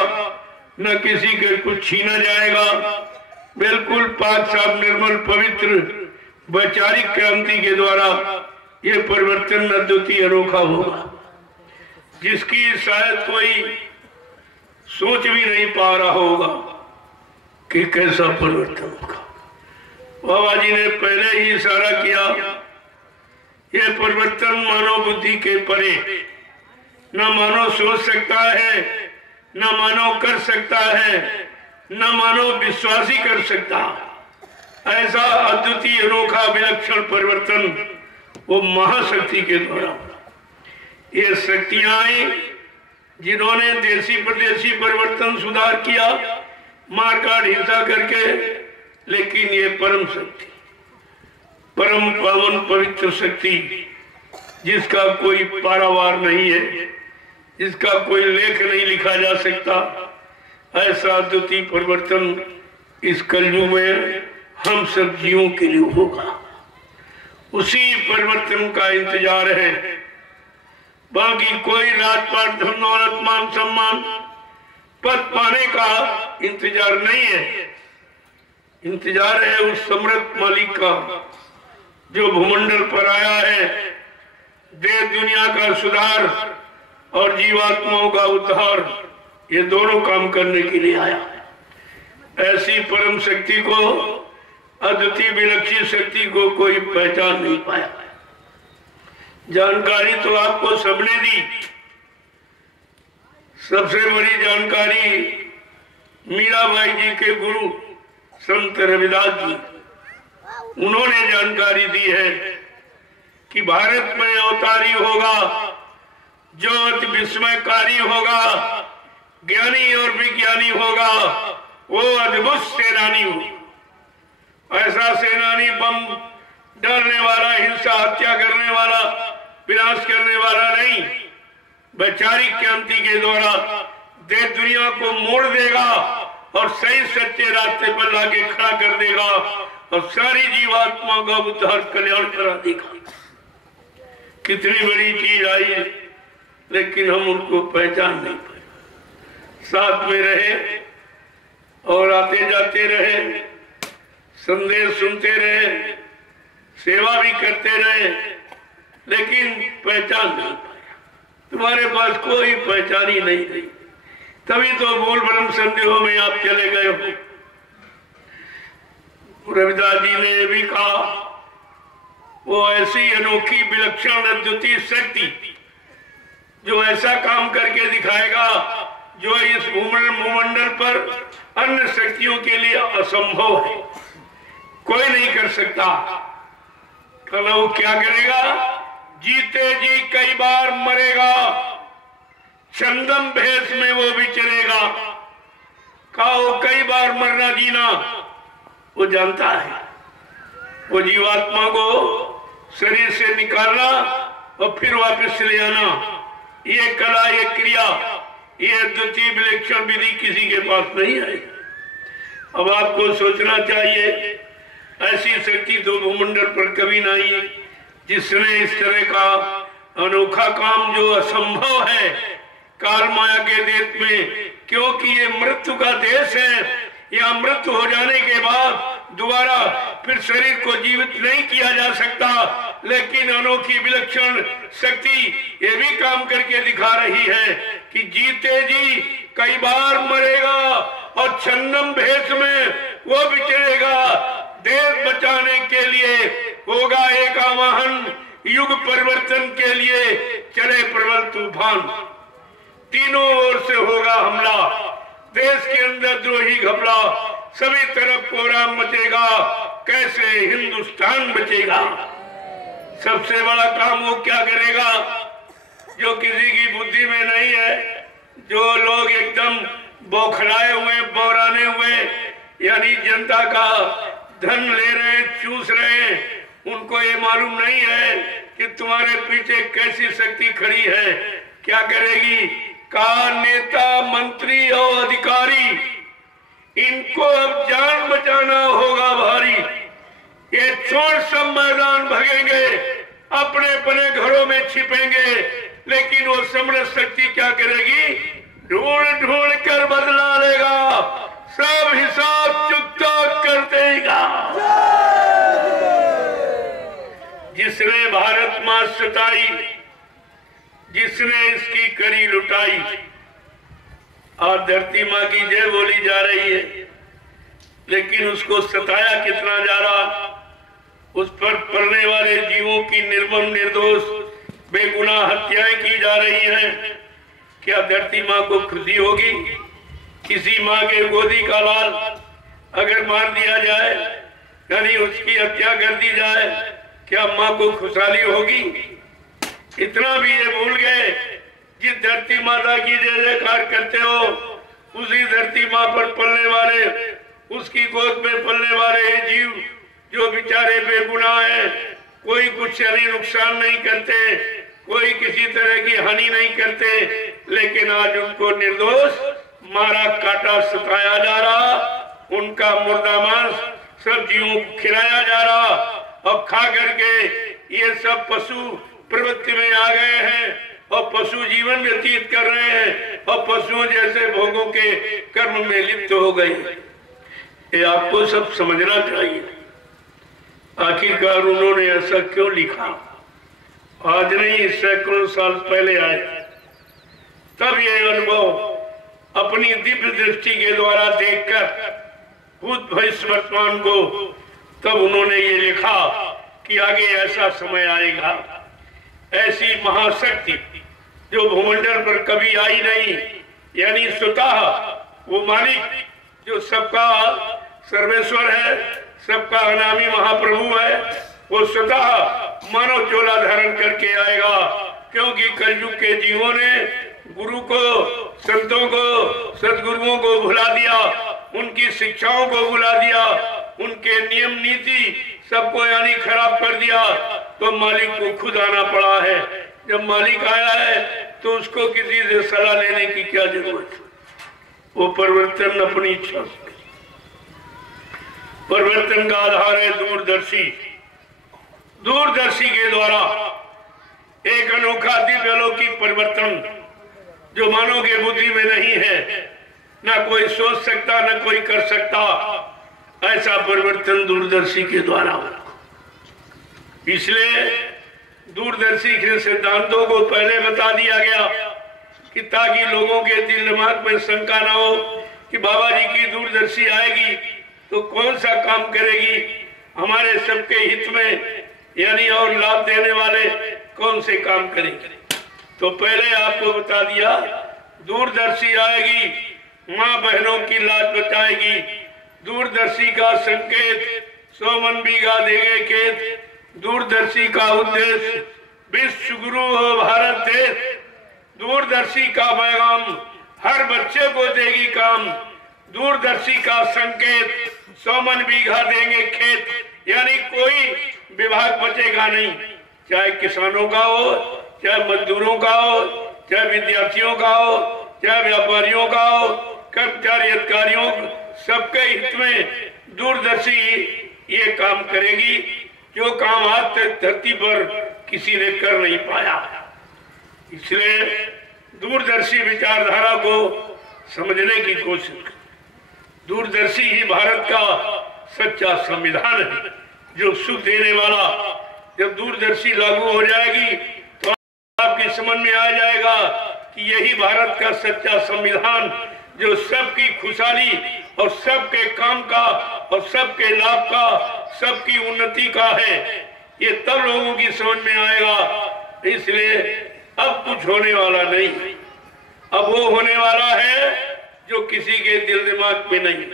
न किसी के कुछ छीना जाएगा। बिल्कुल पाक साफ निर्मल पवित्र वैचारिक क्रांति के द्वारा ये परिवर्तन अद्वितीय अनोखा होगा, जिसकी शायद कोई सोच भी नहीं पा रहा होगा कि कैसा परिवर्तन होगा। बाबा जी ने पहले ही इशारा किया, यह परिवर्तन मानव बुद्धि के परे, न मानव सोच सकता है, न मानव कर सकता है, न मानव विश्वासी कर सकता। ऐसा अद्वितीय अनोखा विलक्षण परिवर्तन वो महाशक्ति के द्वारा। ये शक्तियां आई जिन्होंने देशी प्रदेशी परिवर्तन सुधार किया, मारकाट हिंसा करके, लेकिन ये परम शक्ति, परम पावन पवित्र शक्ति, जिसका कोई पारावार नहीं है, जिसका कोई लेख नहीं लिखा जा सकता, ऐसा अद्वितीय परिवर्तन इस कलयुग में हम सब जीवों के लिए होगा। उसी परिवर्तन का इंतजार है। बाकी कोई राजपाट धन दौलत मान सम्मान पद पाने का इंतजार नहीं है। इंतजार है उस समृद्ध मालिक का जो भूमंडल पर आया है देश दुनिया का सुधार और जीवात्माओं का उद्धार, ये दोनों काम करने के लिए आया है। ऐसी परम शक्ति को, अद्वितीय विलक्षण शक्ति को कोई पहचान नहीं पाया। जानकारी तो आपको सबने दी। सबसे बड़ी जानकारी मीराबाई जी के गुरु संत रविदास जी, उन्होंने जानकारी दी है कि भारत में अवतारी होगा जो अति विस्मयकारी होगा, ज्ञानी और विज्ञानी होगा, वो अद्भुत सेनानी हो। ऐसा सेनानी बम डालने वाला, हिंसा हत्या करने वाला, विनाश करने वाला नहीं, वैचारिक क्रांति के द्वारा देश दुनिया को मोड़ देगा और सही सच्चे रास्ते पर लाके खड़ा कर देगा और सारी जीवात्मा का उद्धार कल्याण करा देगा। कितनी बड़ी चीज आई है, लेकिन हम उनको पहचान नहीं पाए। साथ में रहे और आते जाते रहे, संदेश सुनते रहे, सेवा भी करते रहे, लेकिन पहचान नहीं पाया। तुम्हारे पास कोई पहचान ही नहीं रही, तभी तो मूल ब्रह्म संदेहों में आप चले गए हो। रविदास जी ने भी कहा, वो ऐसी अनोखी विलक्षण अद्वितीय शक्ति जो ऐसा काम करके दिखाएगा जो इस भूमंडल पर अन्य शक्तियों के लिए असंभव है, कोई नहीं कर सकता। कल वो क्या करेगा? जीते जी कई बार मरेगा, चंदम भेष में वो विचरेगा। कहा वो कई बार मरना जीना वो जानता है। वो जीवात्मा को शरीर से निकालना और फिर वापस ले आना, ये कला, ये क्रिया, ये द्वितीय विलक्षण विधि किसी के पास नहीं है। अब आपको सोचना चाहिए, ऐसी शक्ति तो भूमंडल पर कभी नहीं जिसने इस तरह का अनोखा काम जो असंभव है काल माया के देश में, क्योंकि ये मृत्यु का देश है। या मृत्यु हो जाने के बाद दोबारा फिर शरीर को जीवित नहीं किया जा सकता, लेकिन अनोखी विलक्षण शक्ति ये भी काम करके दिखा रही है कि जीते जी कई बार मरेगा और छन्नम भेष में वो विचरेगा। देश बचाने के लिए होगा एक आवाहन, युग परिवर्तन के लिए चले प्रबल तूफान। तीनों ओर से होगा हमला, देश के अंदर द्रोही घपला, सभी तरफ कोहराम मचेगा, कैसे हिंदुस्तान बचेगा। सबसे बड़ा काम वो क्या करेगा जो किसी की बुद्धि में नहीं है। जो लोग एकदम बौखलाए हुए, बौराने हुए, यानी जनता का धन ले रहे हैं, चूस रहे हैं, उनको ये मालूम नहीं है कि तुम्हारे पीछे कैसी शक्ति खड़ी है। क्या करेगी? का नेता, मंत्री और अधिकारी, इनको अब जान बचाना होगा भारी। ये छोड़ सब मैदान भगेंगे, अपने अपने घरों में छिपेंगे, लेकिन वो समृद्ध शक्ति क्या करेगी? ढूंढ ढूंढ कर बदला लेगा, सब हिसाब चुकता कर देगा। जिसने भारत मां सताई, जिसने इसकी करी लुटाई, और धरती माँ की जय बोली जा रही है, लेकिन उसको सताया कितना जा रहा। उस पर पलने वाले जीवों की निर्मम, निर्दोष, बेगुनाह हत्याएं की जा रही हैं। क्या धरती माँ को खुशी होगी? किसी माँ के गोदी का लाल अगर मार दिया जाए, यानी उसकी हत्या कर दी जाए, क्या माँ को खुशहाली होगी? इतना भी ये भूल गए, जिस धरती माता की जय जयकार करते हो, उसी धरती माँ पर पलने वाले, उसकी गोद में पलने वाले जीव जो बेचारे बेगुनाह हैं, कोई कुछ यानी नुकसान नहीं करते, कोई किसी तरह की हानि नहीं करते, लेकिन आज उनको निर्दोष मारा काटा सताया जा रहा, उनका मुर्दा मांस सब जीवों को खिलाया जा रहा, और खा करके ये सब पशु प्रवृत्ति में आ गए हैं और पशु जीवन व्यतीत कर रहे हैं और पशुओं जैसे भोगों के कर्म में लिप्त हो गए। ये आपको सब समझना चाहिए। आखिरकार उन्होंने ऐसा क्यों लिखा? आज नहीं, सैकड़ों साल पहले आए, तब ये अनुभव अपनी दिव्य दृष्टि के द्वारा देखकर भूत भविष्य वर्तमान को, तब उन्होंने ये लिखा कि आगे ऐसा समय आएगा, ऐसी महाशक्ति जो भूमंडल पर कभी आई नहीं, यानी स्वतः वो मालिक जो सबका सर्वेश्वर है, सबका अनामी महाप्रभु है, वो स्वतः मानव चोला धारण करके आएगा। क्योंकि कलयुग के जीवों ने गुरु को, संतों को, सदगुरुओं को भुला दिया, उनकी शिक्षाओं को भुला दिया, उनके नियम नीति सबको यानी खराब कर दिया, तो मालिक को खुद आना पड़ा है। जब मालिक आया है तो उसको किसी से सलाह लेने की क्या जरूरत है? वो परिवर्तन अपनी इच्छा से, परिवर्तन का आधार है दूरदर्शी। दूरदर्शी के द्वारा एक अनोखा दिव्य अलौकिक परिवर्तन जो मानव के बुद्धि में नहीं है, ना कोई सोच सकता, ना कोई कर सकता, ऐसा परिवर्तन दूरदर्शी के द्वारा होगा। इसलिए दूरदर्शी के सिद्धांतों को पहले बता दिया गया कि ताकि लोगों के दिल दिमाग में शंका ना हो कि बाबा जी की दूरदर्शी आएगी तो कौन सा काम करेगी, हमारे सबके हित में यानी और लाभ देने वाले कौन से काम करेंगे। तो पहले आपको बता दिया दूरदर्शी आएगी, माँ बहनों की लाज बचाएगी। दूरदर्शी का संकेत 100 मन बीघा देंगे खेत। दूरदर्शी का उद्देश्य विश्व गुरु हो भारत देश। दूरदर्शी का पैगाम हर बच्चे को देगी काम। दूरदर्शी का संकेत 100 मन बीघा देंगे खेत, यानी कोई विभाग बचेगा नहीं, चाहे किसानों का हो, चाहे मजदूरों का हो, चाहे विद्यार्थियों का हो, चाहे व्यापारियों का हो, कर्मचारी अधिकारियों, सबके हित में दूरदर्शी ये काम करेगी जो काम आज तक धरती पर किसी ने कर नहीं पाया। इसलिए दूरदर्शी विचारधारा को समझने की कोशिश करें। दूरदर्शी ही भारत का सच्चा संविधान है जो सुख देने वाला। जब दूरदर्शी लागू हो जाएगी तो आपकी समझ में आ जाएगा कि यही भारत का सच्चा संविधान जो सबकी खुशहाली और सबके काम का और सबके लाभ का, सबकी उन्नति का है। ये तब लोगों की समझ में आएगा। इसलिए अब कुछ होने वाला नहीं। अब वो होने वाला है जो किसी के दिल दिमाग में नहीं।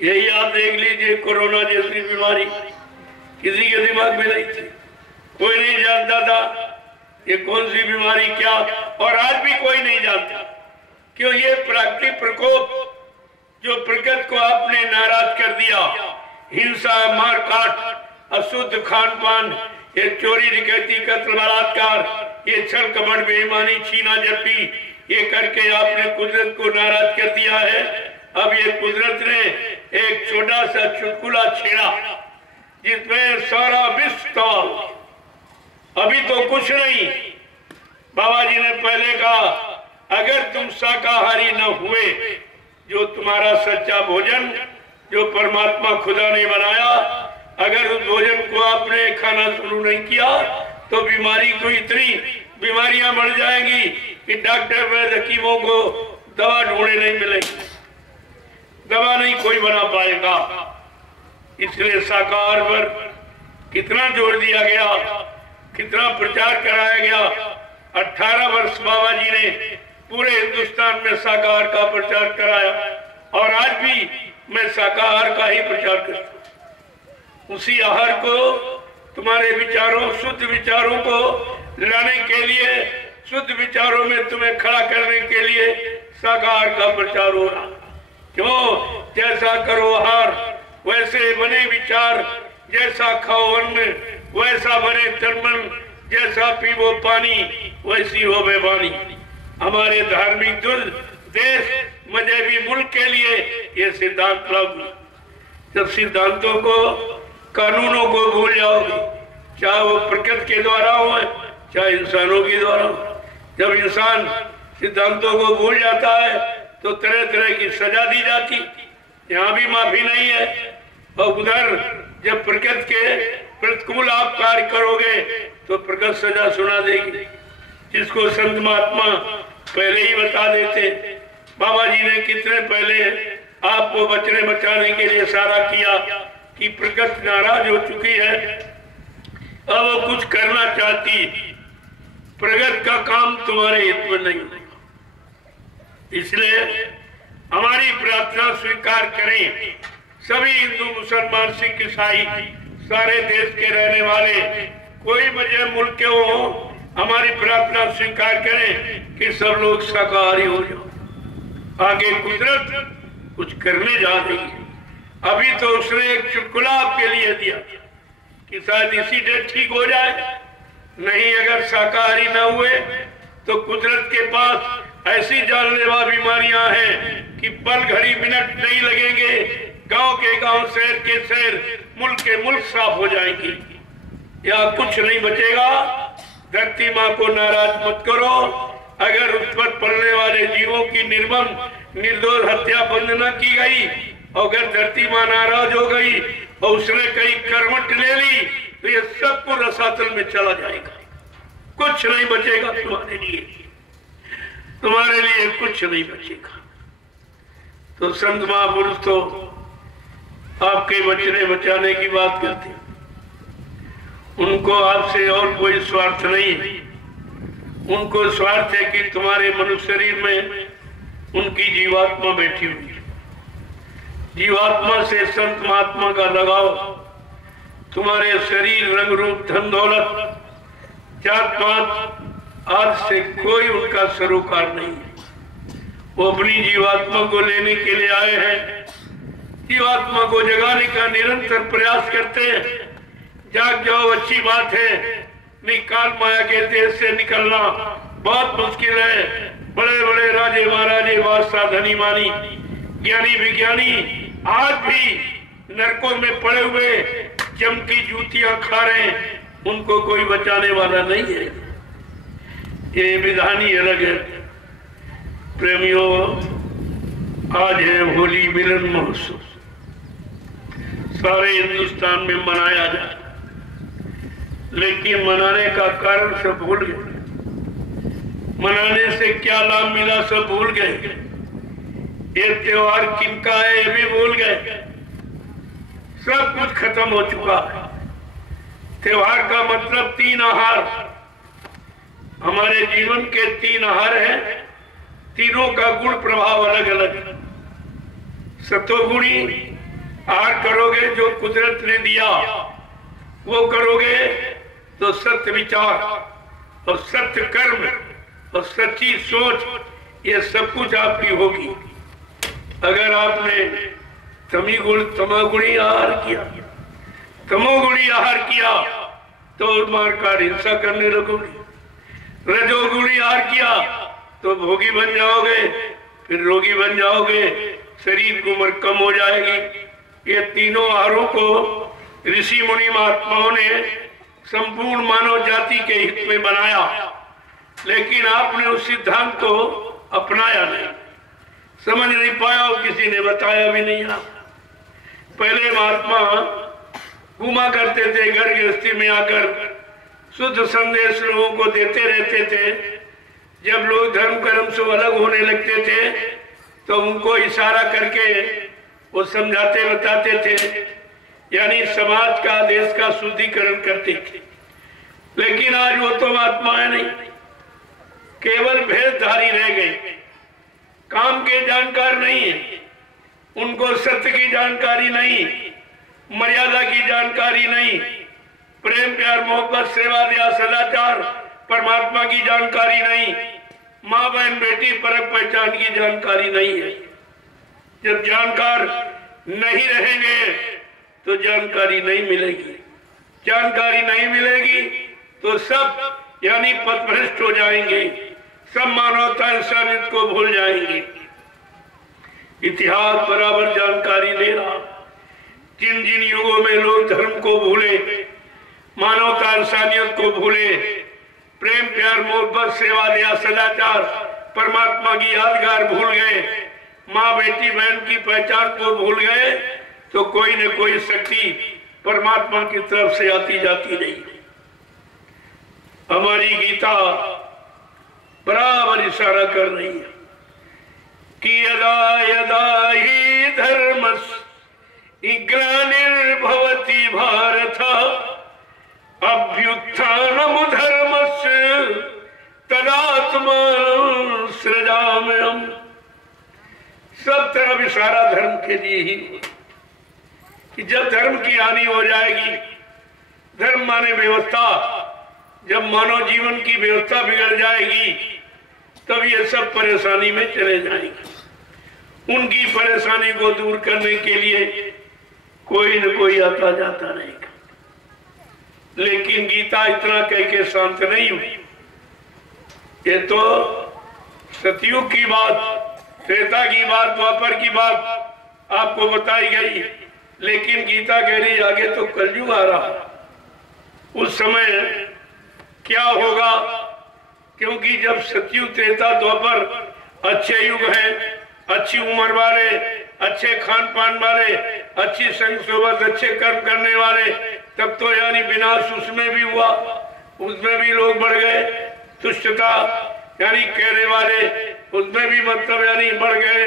यही आप देख लीजिए, कोरोना जैसी बीमारी किसी के दिमाग में नहीं थी, कोई नहीं जानता था ये कौन सी बीमारी क्या, और आज भी कोई नहीं जानता। क्यों? ये प्राकृतिक प्रकोप जो प्रकृति को आपने नाराज कर दिया, हिंसा, मारकाट, अशुद्ध खान पान, ये चोरी डकैती, कत्ल, बलात्कार, ये छल कपट, बेईमानी, छीना झपटी, ये करके आपने कुदरत को नाराज कर दिया है। अब ये कुदरत ने एक छोटा सा चुटकुला छेड़ा जिसमें सारा विश्व, अभी तो कुछ नहीं। बाबा जी ने पहले कहा, अगर तुम शाकाहारी न हुए, जो तुम्हारा सच्चा भोजन जो परमात्मा खुदा ने बनाया, अगर उस भोजन को आपने खाना शुरू नहीं किया तो बीमारी को, इतनी बीमारियां बढ़ जाएंगी कि डॉक्टर वैद्य हकीमों को दवा ढूंढने नहीं मिलेगी, दवा नहीं कोई बना पाएगा। इसलिए शाकाहार पर कितना जोर दिया गया, कितना प्रचार कराया गया। 18 वर्ष बाबा जी ने पूरे हिंदुस्तान में शाकाहार का प्रचार कराया, और आज भी मैं शाकाहार का ही प्रचार करता हूँ। उसी आहार को, तुम्हारे विचारों, शुद्ध विचारों को लाने के लिए, शुद्ध विचारों में तुम्हें खड़ा करने के लिए शाकाहार का प्रचार हो रहा। क्यों? जैसा करो आहार वैसे बने विचार, जैसा खाओ अन्न वैसा बने तन मन, जैसा पीवो पानी वैसी हो बेबानी। हमारे धार्मिक देश, मजहबी मुल्क के लिए ये सिद्धांत लागू। जब सिद्धांतों को, कानूनों को भूल जाओगे, चाहे वो प्रकृति के द्वारा हो चाहे इंसानों के द्वारा हो, जब इंसान सिद्धांतों को भूल जाता है तो तरह तरह की सजा दी जाती। यहाँ भी माफी नहीं है। और उधर जब प्रकृति के प्रतिकूल आप कार्य करोगे तो प्रकृति सजा सुना देगी, जिसको संत महात्मा पहले ही बता देते। बाबा जी ने कितने पहले आपको बचने बचाने के लिए इशारा किया कि प्रकृति नाराज हो चुकी है, अब वो कुछ करना चाहती, प्रगति का काम तुम्हारे हित में नहीं होगा। इसलिए हमारी प्रार्थना स्वीकार करें। सभी हिंदू, मुसलमान, सिख, ईसाई, सारे देश के रहने वाले, कोई मजहब मुल्क के हो, हमारी प्रार्थना स्वीकार करें कि सब लोग शाकाहारी हो जाओ। आगे कुदरत कुछ करने जा रही है। अभी तो उसने एक चुटकुला आपके लिए दिया कि शायद इसी से ठीक हो जाए। नहीं, अगर शाकाहारी ना हुए तो कुदरत के पास ऐसी जानलेवा बीमारियां हैं कि पल घड़ी मिनट नहीं लगेंगे, गांव के गांव, शहर के शहर, मुल्क के मुल्क साफ हो जाएंगी। यहाँ कुछ नहीं बचेगा। धरती माँ को नाराज मत करो। अगर उस पर पलने वाले जीवों की निर्मम निर्दोष हत्या बंद न की गई, अगर धरती माँ नाराज हो गई और उसने कई करवट ले ली तो ये सबको रसातल में चला जाएगा। कुछ नहीं बचेगा तुम्हारे लिए, तुम्हारे लिए कुछ नहीं बचेगा। तो संत महापुरुष तो आपके बचने बचाने की बात करते हैं। उनको आपसे और कोई स्वार्थ नहीं। उनको स्वार्थ है कि तुम्हारे मनुष्य शरीर में उनकी जीवात्मा बैठी हुई है। जीवात्मा से संत महात्मा का लगाव। तुम्हारे शरीर, रंग रूप, धन दौलत, जात पात आज से कोई उनका सरोकार नहीं है। वो अपनी जीवात्मा को लेने के लिए आए हैं। जीवात्मा को जगाने का निरंतर प्रयास करते हैं। जाग जाओ, अच्छी बात है। नहीं, काल माया के देश से निकलना बहुत मुश्किल है। बड़े बड़े राजे महाराजे, बादशाह, धनी मानी, ज्ञानी विज्ञानी आज भी नरकों में पड़े हुए जम की जूतियां खा रहे हैं। उनको कोई बचाने वाला नहीं है। ये विधान ही अलग है। प्रेमियों, आज है होली मिलन महोत्सव। सारे हिंदुस्तान में मनाया जाए, लेकिन मनाने का कारण सब भूल गए। मनाने से क्या लाभ मिला सब भूल गए। ये त्योहार किनका है ये भी भूल गए। सब कुछ खत्म हो चुका है। त्योहार का मतलब 3 आहार, हमारे जीवन के 3 आहार हैं, तीनों का गुण प्रभाव अलग अलग है। सत्वगुणी आहार करोगे जो कुदरत ने दिया वो करोगे तो सत्य विचार और सत्य कर्म और सच्ची सोच ये सब कुछ आपकी होगी। अगर आपने तमोगुणी आहार किया, तमोगुणी आहार किया तो मारकार हिंसा करने लगोगे। रजोगुणी आहार किया तो भोगी बन जाओगे, फिर रोगी बन जाओगे, शरीर की उम्र कम हो जाएगी। ये तीनों आहारों को ऋषि मुनि महात्माओं ने संपूर्ण मानव जाति के हित में बनाया, लेकिन आपने उस सिद्धांत को अपनाया नहीं, समझ नहीं पाया और किसी ने बताया भी नहीं। आप पहले महात्मा घूमा करते थे, घर गृहस्थी में आकर शुद्ध संदेश लोगों को देते रहते थे। जब लोग धर्म कर्म से अलग होने लगते थे तो उनको इशारा करके वो समझाते बताते थे, यानी समाज का देश का शुद्धिकरण करते थे। लेकिन आज वो तो महात्माएं नहीं, केवल भेदधारी रह गई, काम के जानकार नहीं है, उनको सत्य की जानकारी नहीं, मर्यादा की जानकारी नहीं, प्रेम प्यार मोहब्बत सेवा दया सदाचार परमात्मा की जानकारी नहीं, माँ बहन बेटी परख पहचान की जानकारी नहीं है। जब जानकार नहीं रहेंगे तो जानकारी नहीं मिलेगी, जानकारी नहीं मिलेगी तो सब यानी पथभ्रष्ट हो जाएंगे, सब मानवता इंसानियत को भूल जाएंगे। इतिहास बराबर जानकारी दे रहा, जिन जिन युगों में लोग धर्म को भूले, मानवता इंसानियत को भूले, प्रेम प्यार मोहब्बत सेवा दया सदाचार परमात्मा की यादगार भूल गए, माँ बेटी बहन की पहचान को भूल गए, तो कोई न कोई शक्ति परमात्मा की तरफ से आती जाती रही। हमारी गीता बराबर इशारा कर रही है कि यदा यदा ही धर्मस्य ग्लानिर्भवति भारत अभ्युत्थानम् धर्मस्य तदात्मानं सृजाम्यहम्। सब तरफ इशारा धर्म के लिए ही कि जब धर्म की हानि हो जाएगी, धर्म माने व्यवस्था, जब मानव जीवन की व्यवस्था बिगड़ जाएगी तब ये सब परेशानी में चले जाएंगे। उनकी परेशानी को दूर करने के लिए कोई न कोई आता जाता रहेगा। लेकिन गीता इतना कह के शांत नहीं हुई। ये तो सतयुग की बात, त्रेता की बात, द्वापर की बात आपको बताई गई, लेकिन गीता कह रही आगे तो कलयुग आ रहा, उस समय क्या होगा? क्योंकि जब सतयुग त्रेता द्वापर अच्छे युग हैं, अच्छी उम्र वाले, अच्छे खान पान वाले, अच्छी संग सोबत, अच्छे कर्म करने वाले, तब तो यानी विनाश उसमें भी हुआ, उसमें भी लोग बढ़ गए, तुष्टता यानी कहने वाले उसमें भी मतलब यानी बढ़ गए,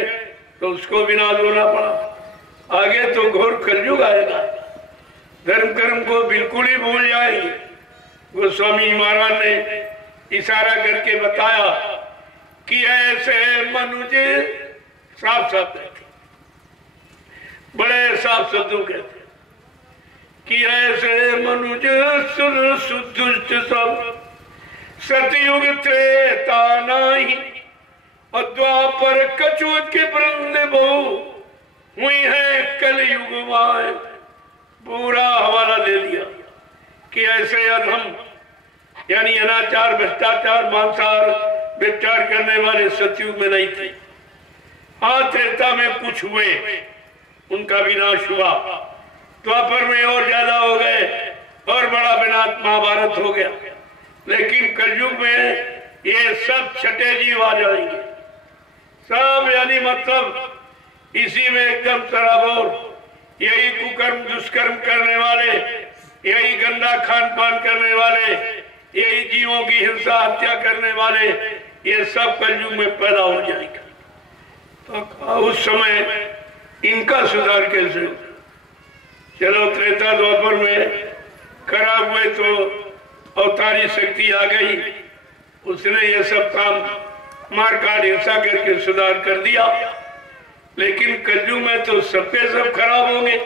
तो उसको विनाश होना पड़ा। आगे तो घोर कलयुग आएगा, धर्म कर्म को बिल्कुल ही भूल जाएंगे। गोस्वामी महाराज ने इशारा करके बताया कि ऐसे मनुज, साफ साफ कहते, बड़े साफ शब्दों कहते कि ऐसे मनुज सुदुष्ट सब सतयुग त्रेता नाही और द्वापर कछुत के वृंद बहु हुई है कलयुग माए। पूरा हवाला दे दिया कि ऐसे अधम यानी अनाचार, भ्रष्टाचार, मांसाहार, व्यभिचार करने वाले सतयुग में नहीं थे। हाँ, त्रेता में कुछ हुए, उनका विनाश हुआ, द्वापर में और ज्यादा हो गए और बड़ा विनाश महाभारत हो गया। लेकिन कलयुग में ये सब छठे जीव आ जाएंगे, सब यानी मतलब इसी में एकदम सराबोर, यही कुकर्म दुष्कर्म करने वाले, यही गंदा खान पान करने वाले, यही जीवों की हिंसा हत्या करने वाले, ये सब कलयुग में पैदा हो जाएगा। तो उस समय इनका सुधार कैसे? चलो त्रेता द्वापर में खराब हुए तो अवतारी शक्ति आ गई, उसने ये सब काम मार काट हिंसा करके सुधार कर दिया। लेकिन कलयुग में तो सबके सब खराब होंगे,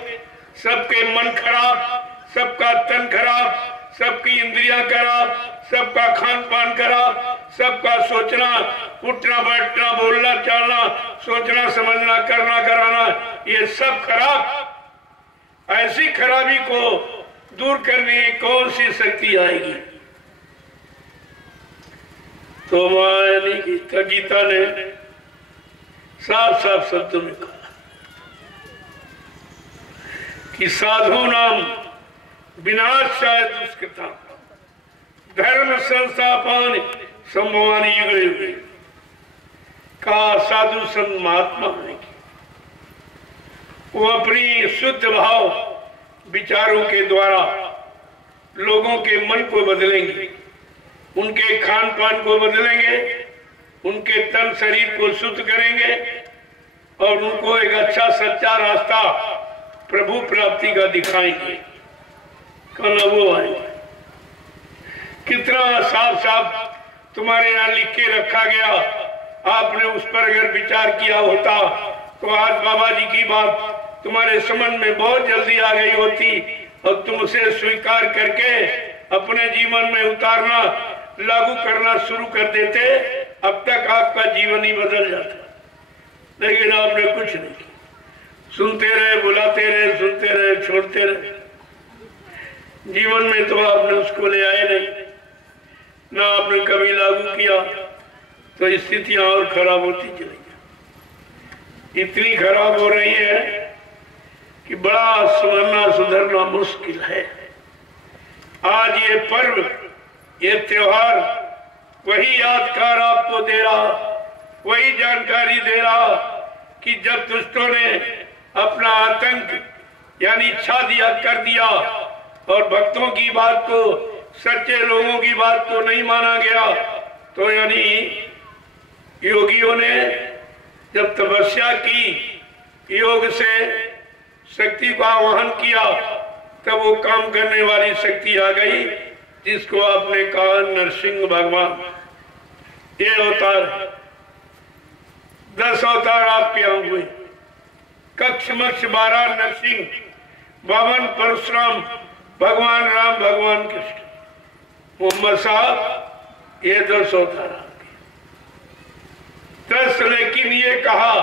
सबके मन खराब, सबका तन खराब, सबकी इंद्रियां खराब, सबका खान पान खराब, सबका सोचना, उठना बैठना, बोलना चालना, सोचना समझना, करना कराना, ये सब खराब। ऐसी खराबी को दूर करने की कौन सी शक्ति आएगी? तो मां गीता ने साफ साफ शब्दों में कहा कि साधु नाम विनाशाय दुष्कृता धर्म संस्थापन संभवानी युगे युगे। का साधु संत महात्मा बनेगी, वो अपनी शुद्ध भाव विचारों के द्वारा लोगों के मन को बदलेंगे, उनके खान पान को बदलेंगे, उनके तन शरीर को शुद्ध करेंगे और उनको एक अच्छा सच्चा रास्ता प्रभु प्राप्ति का दिखाएंगे। कल वो आएंगे। कितना साफ साफ तुम्हारे यहाँ लिख के रखा गया, आपने उस पर अगर विचार किया होता तो आज बाबा जी की बात तुम्हारे समझ में बहुत जल्दी आ गई होती और तुम उसे स्वीकार करके अपने जीवन में उतारना, लागू करना शुरू कर देते। अब तक आपका जीवन ही बदल जाता, लेकिन आपने कुछ नहीं किया। सुनते रहे, बुलाते रहे, सुनते रहे, छोड़ते रहे। जीवन में तो आपने उसको ले आए नहीं, ना आपने कभी लागू किया, तो स्थितियां और खराब होती चली गई। इतनी खराब हो रही है कि बड़ा सुधरना सुधरना मुश्किल है। आज ये पर्व, ये त्योहार वही यादगार आपको दे रहा, वही जानकारी दे रहा कि जब दुष्टों ने अपना आतंक यानी इच्छा दिया कर दिया और भक्तों की बात को, सच्चे लोगों की बात को नहीं माना गया, तो यानी योगियों ने जब तपस्या की, योग से शक्ति का आह्वान किया, तब वो काम करने वाली शक्ति आ गई जिसको आपने कहा नरसिंह भगवान। ये अवतार 10 अवतार आपके यहाँ हुए। कक्ष मक्ष 12 नरसिंह, 52 परशुराम, भगवान राम, भगवान कृष्ण, मोहम्मद साहब, ये 10 अवतार आपके। 10 लेकिन ये कहा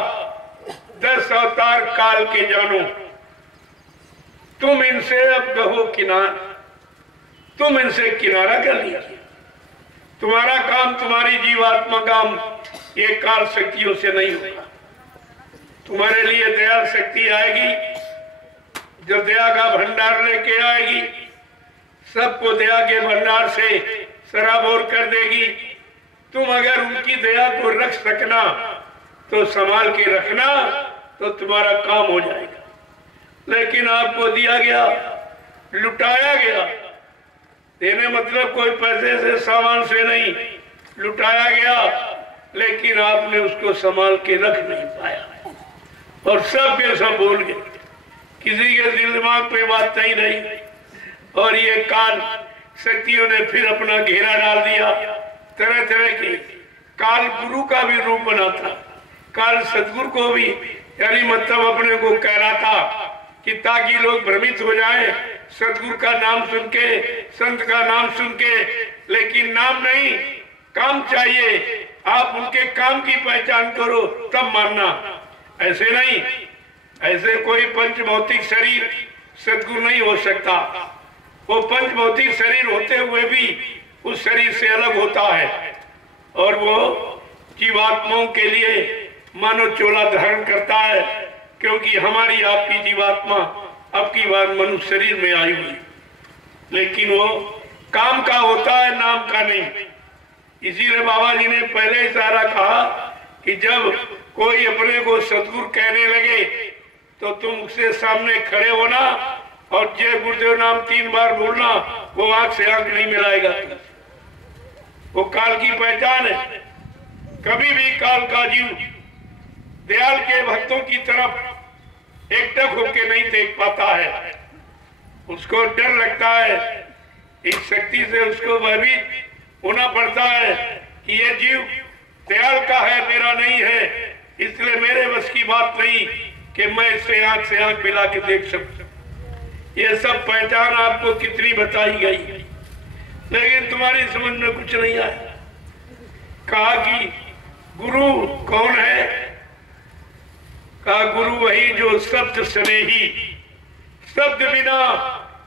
10 अवतार काल के जानो, तुम इनसे अब कहो किनारा, तुम इनसे किनारा कर लीजिए। तुम्हारा काम, तुम्हारी जीवात्मा काम ये काल शक्तियों से नहीं होगा। तुम्हारे लिए दया शक्ति आएगी जो दया का भंडार लेके आएगी, सबको दया के भंडार से सराबोर कर देगी। तुम अगर उनकी दया को रख सकना तो संभाल के रखना, तो तुम्हारा काम हो जाएगा। लेकिन आपको दिया गया, लुटाया गया। देने मतलब कोई पैसे से, सामान से नहीं, लुटाया गया, लेकिन आपने उसको संभाल के रख नहीं पाया और सब के सब भूल गए। किसी के दिल दिमाग पे बात नहीं रही और ये काल शक्तियों ने फिर अपना घेरा डाल दिया। तरह तरह के काल गुरु का भी रूप बना था, काल सदगुरु को भी, यानी मतलब अपने को कह रहा था कि ताकि लोग भ्रमित हो जाएं, सदगुरु का नाम सुन के, संत का नाम सुन के, लेकिन नाम नहीं, काम चाहिए। आप उनके काम की पहचान करो तब मानना, ऐसे नहीं। ऐसे कोई पंचभौतिक शरीर सदगुरु नहीं हो सकता। वो पंचभौतिक शरीर होते हुए भी उस शरीर से अलग होता है और वो जीवात्माओं के लिए मानव चोला धारण करता है, क्योंकि हमारी आपकी जीवात्मा अब की बार मनुष्य शरीर में आई हुई, लेकिन वो काम का होता है, नाम का नहीं। इसीलिए बाबा जी ने पहले इशारा कहा कि जब कोई अपने को सदगुरु कहने लगे तो तुम उसके सामने खड़े होना और जय गुरुदेव नाम 3 बार बोलना, वो आंख से आंख नहीं मिलाएगा। वो काल की पहचान है। कभी भी काल का जीव दयाल के भक्तों की तरफ एकटक होकर नहीं देख पाता है। उसको डर लगता है, इस शक्ति से उसको भयभीत होना पड़ता है कि ये जीव दयाल का है, मेरा नहीं है, इसलिए मेरे बस की बात नहीं कि मैं इससे आंख से आंख मिला के देख सकूं। ये सब पहचान आपको कितनी बताई गई, लेकिन तुम्हारी समझ में कुछ नहीं आया। कहा कि गुरु कौन है? कहा गुरु वही जो शब्द स्नेही, शब्द बिना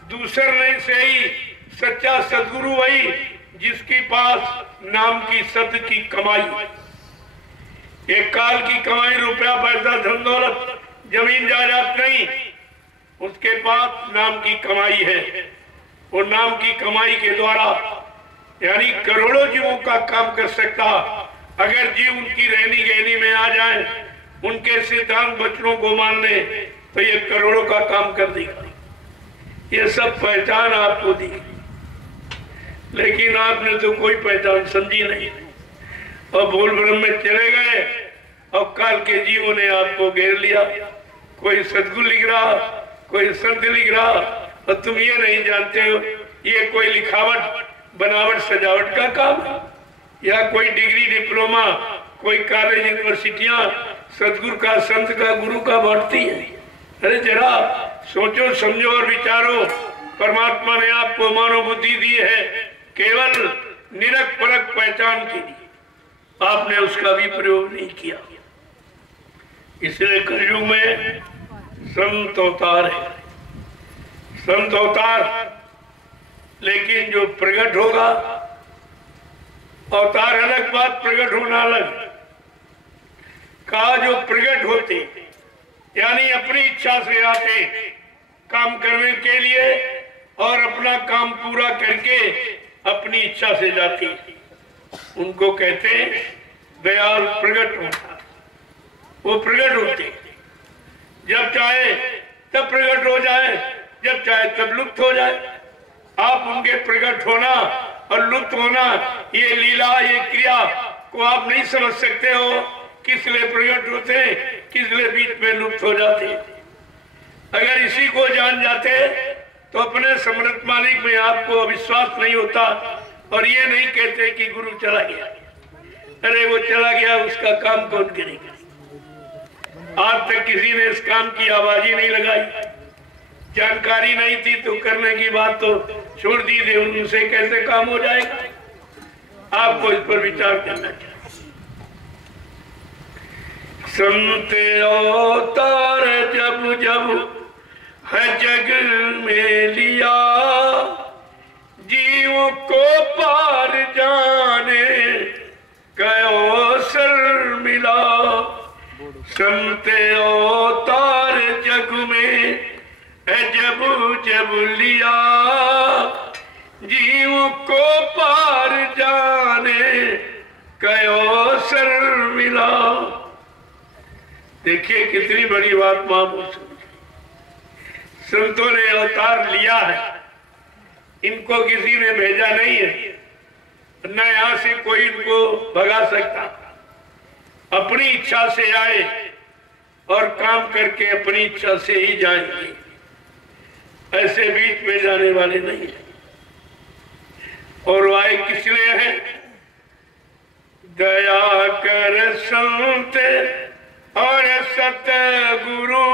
दूसर नहीं सही, सच्चा सदगुरु वही जिसके पास नाम की शब्द की कमाई, एक काल की कमाई, रुपया पैसा धन दौलत जमीन जायदाद नहीं, उसके पास नाम की कमाई है। वो नाम की कमाई के द्वारा यानी करोड़ों जीवों का काम कर सकता। अगर जीव उनकी रहनी गहनी में आ जाए, उनके सिद्धांत वचनों को मान ले, तो ये करोड़ों का काम कर देगा। ये सब पहचान आपको दी, लेकिन आपने तो कोई पहचान समझी नहीं और भूल भ्रम में चले गए। और काल के जीवों ने आपको घेर लिया। कोई सदगुरु लिख रहा, कोई संत लिख रहा, और तुम ये नहीं जानते हो ये कोई लिखावट बनावट सजावट का काम है या कोई डिग्री डिप्लोमा, कोई कॉलेज यूनिवर्सिटियां सदगुरु का, संत का, गुरु का बांटती है। अरे जरा सोचो समझो और विचारो। परमात्मा ने आपको मानव बुद्धि दी है केवल निरख परख पहचान के लिए, आपने उसका भी प्रयोग नहीं किया। इसलिए कलयुग में संत अवतार है, संत अवतार, लेकिन जो प्रकट होगा, अवतार अलग बात, प्रकट होना अलग। कहा जो प्रकट होते यानी अपनी इच्छा से आते काम करने के लिए और अपना काम पूरा करके अपनी इच्छा से जाती, उनको कहते दयाल प्रकट होता। वो प्रकट होते, जब चाहे तब प्रकट हो जाए, जब चाहे तब लुप्त हो जाए। आप उनके प्रकट होना और लुप्त होना, ये लीला, ये क्रिया को आप नहीं समझ सकते हो। किस लिए प्रकट होते, किस लिए बीच में लुप्त हो जाते। अगर इसी को जान जाते तो अपने समर्थ मालिक में आपको विश्वास नहीं होता और ये नहीं कहते कि गुरु चला गया। अरे वो चला गया, उसका काम कौन करेगा? आज तक किसी ने इस काम की आवाज ही नहीं लगाई। जानकारी नहीं थी तो करने की बात तो छोड़ दी थी, उनसे कैसे काम हो जाएगा? आपको इस पर विचार करना चाहिए। संत अवतार जब जब है जग में लिया, जीवों को पार जाने का अवसर मिला। संत अवतार जग में है जब जब लिया, जीवों को पार जाने का अवसर मिला। देखिए कितनी बड़ी बात मामूल संतों ने अवतार लिया है, इनको किसी ने भेजा नहीं है, न यहां से कोई इनको भगा सकता। अपनी इच्छा से आए और काम करके अपनी इच्छा से ही जाएंगे, ऐसे बीच में जाने वाले नहीं है। और आए किस लिए है? दया कर संत और सतगुरु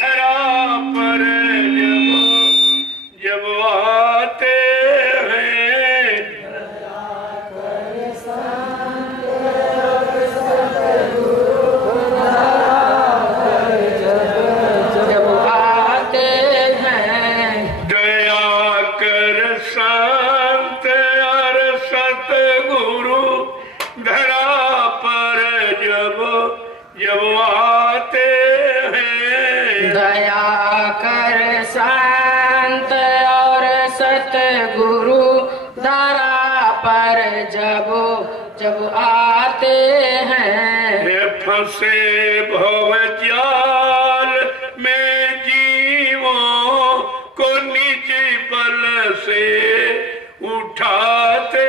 धरा पर जब आते हैं। जब आते हैं दया कर संत और सतगुरु धरा पर जब जब आते हैं। दया कर संत और सतगुरु धरा पर जब जब आते हैं। ये फंसे भव जाल में जीवों को निज बल से उठाते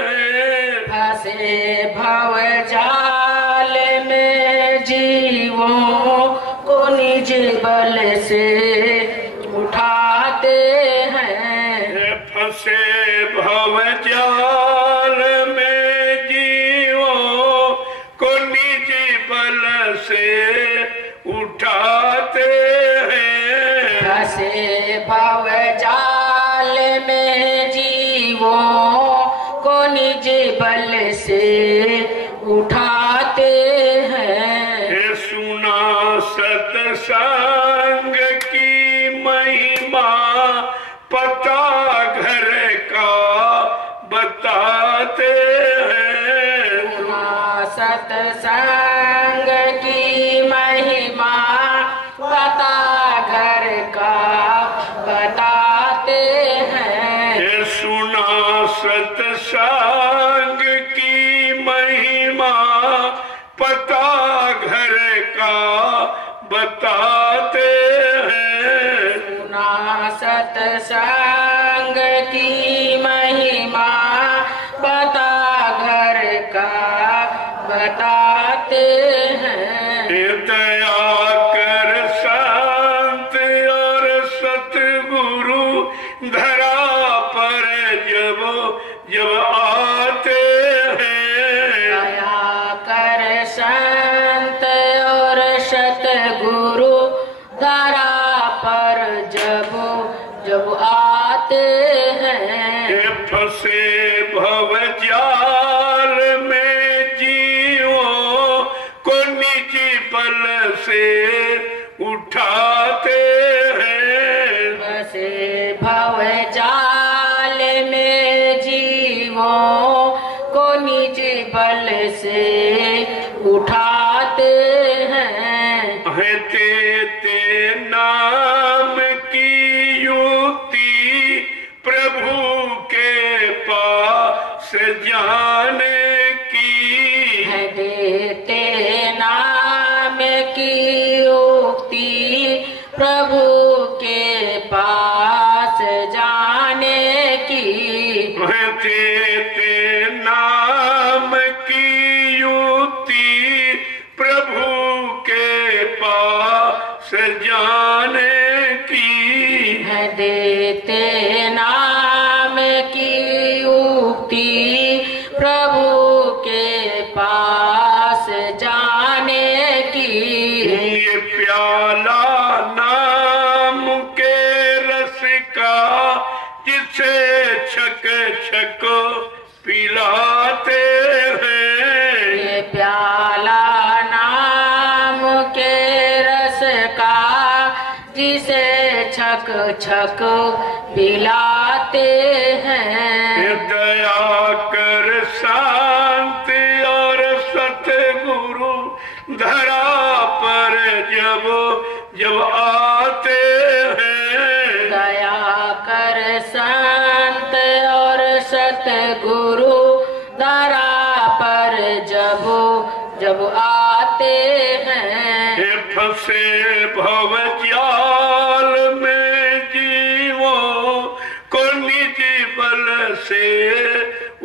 हैं। फंसे भव जाल में जीवों को निज बल से उठाते हैं। ये फंसे भव जाल में से उठाते हैं। फंसे भव जाल में जीवों को निज बल से उठाते हैं। ये सुना सत्संग की महिमा, पता घर का बताते हैं। सुना सत्संग की महिमा, पता घर का बताते हैं। ये सुना सत्संग की महिमा, पता घर का बताते हैं। सुना सत्संग की महिमा, पता घर का बताते हैं। ये दया कर संत और सतगुरु धरा पर जब जब आते हैं। दया कर संत और सतगुरु धरा पर जब जब आते हैं। ये फंसे भव जाल में जीवों को निज बल से उठाते हैं। फंसे भव जाल में जीवों को निज बल से उठाते हैं। है तेते नाम की युक्ति प्रभु के पास जाने की। है देते नाम की युक्ति प्रभु के पास जाने की। है तेते नाम की युक्ति प्रभु के पास जाने की। है देते नाम की युक्ति प्रभु के पास जाने की। ये प्याला नाम के रस का जिसे छक छक पिलाते हैं। ये प्याला नाम के रस का जिसे छक छक पिलाते हैं। ये दया कर शांत और सतगुरु धरा पर जब जब आते हैं। दया कर संत और सतगुरु धरा पर जब जब आते हैं। ये फंसे भव जाल में जीवों को निज बल से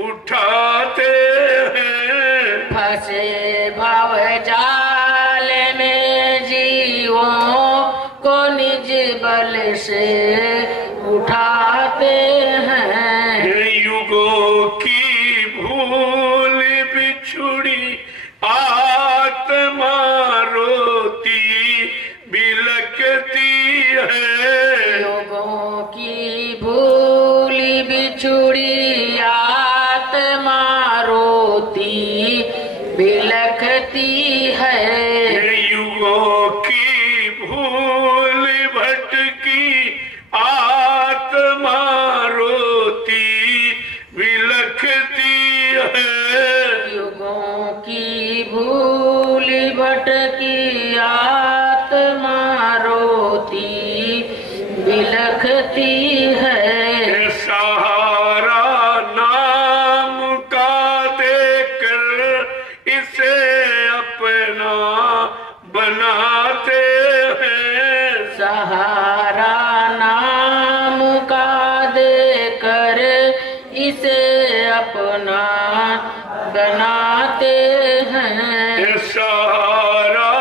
उठाते हैं। फंसे भव जाल में जीवों को निज बल से उठाते हैं। ये युगों की भूल बिछुड़ी आत्मा रोती बिलकती है। लोगों की भूल बिछुड़ी आत्मा रोती बिलखती है। ये युगों की भूल भटकी आत्मा रोती बिलखती है। युगों की भूल भटकी आत्मा रोती बिलखती है। ये सहारा नाम का देकर इसे अपना बनाते हैं। सहारा नाम का देकर इसे अपना बनाते हैं। ये सहारा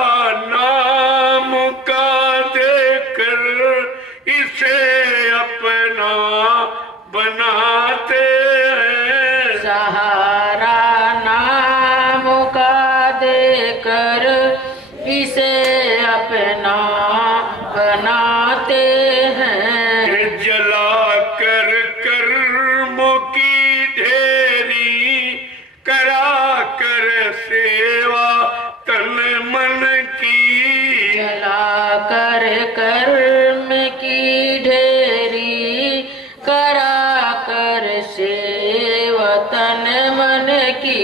नाम का देकर इसे अपना बनाते हैं। सहारा नाम का देकर बनाते हैं। जला कर कर्मों की ढेरी करा कर सेवा तन मन की। जला कर कर्म की ढेरी करा कर सेवा तन मन की।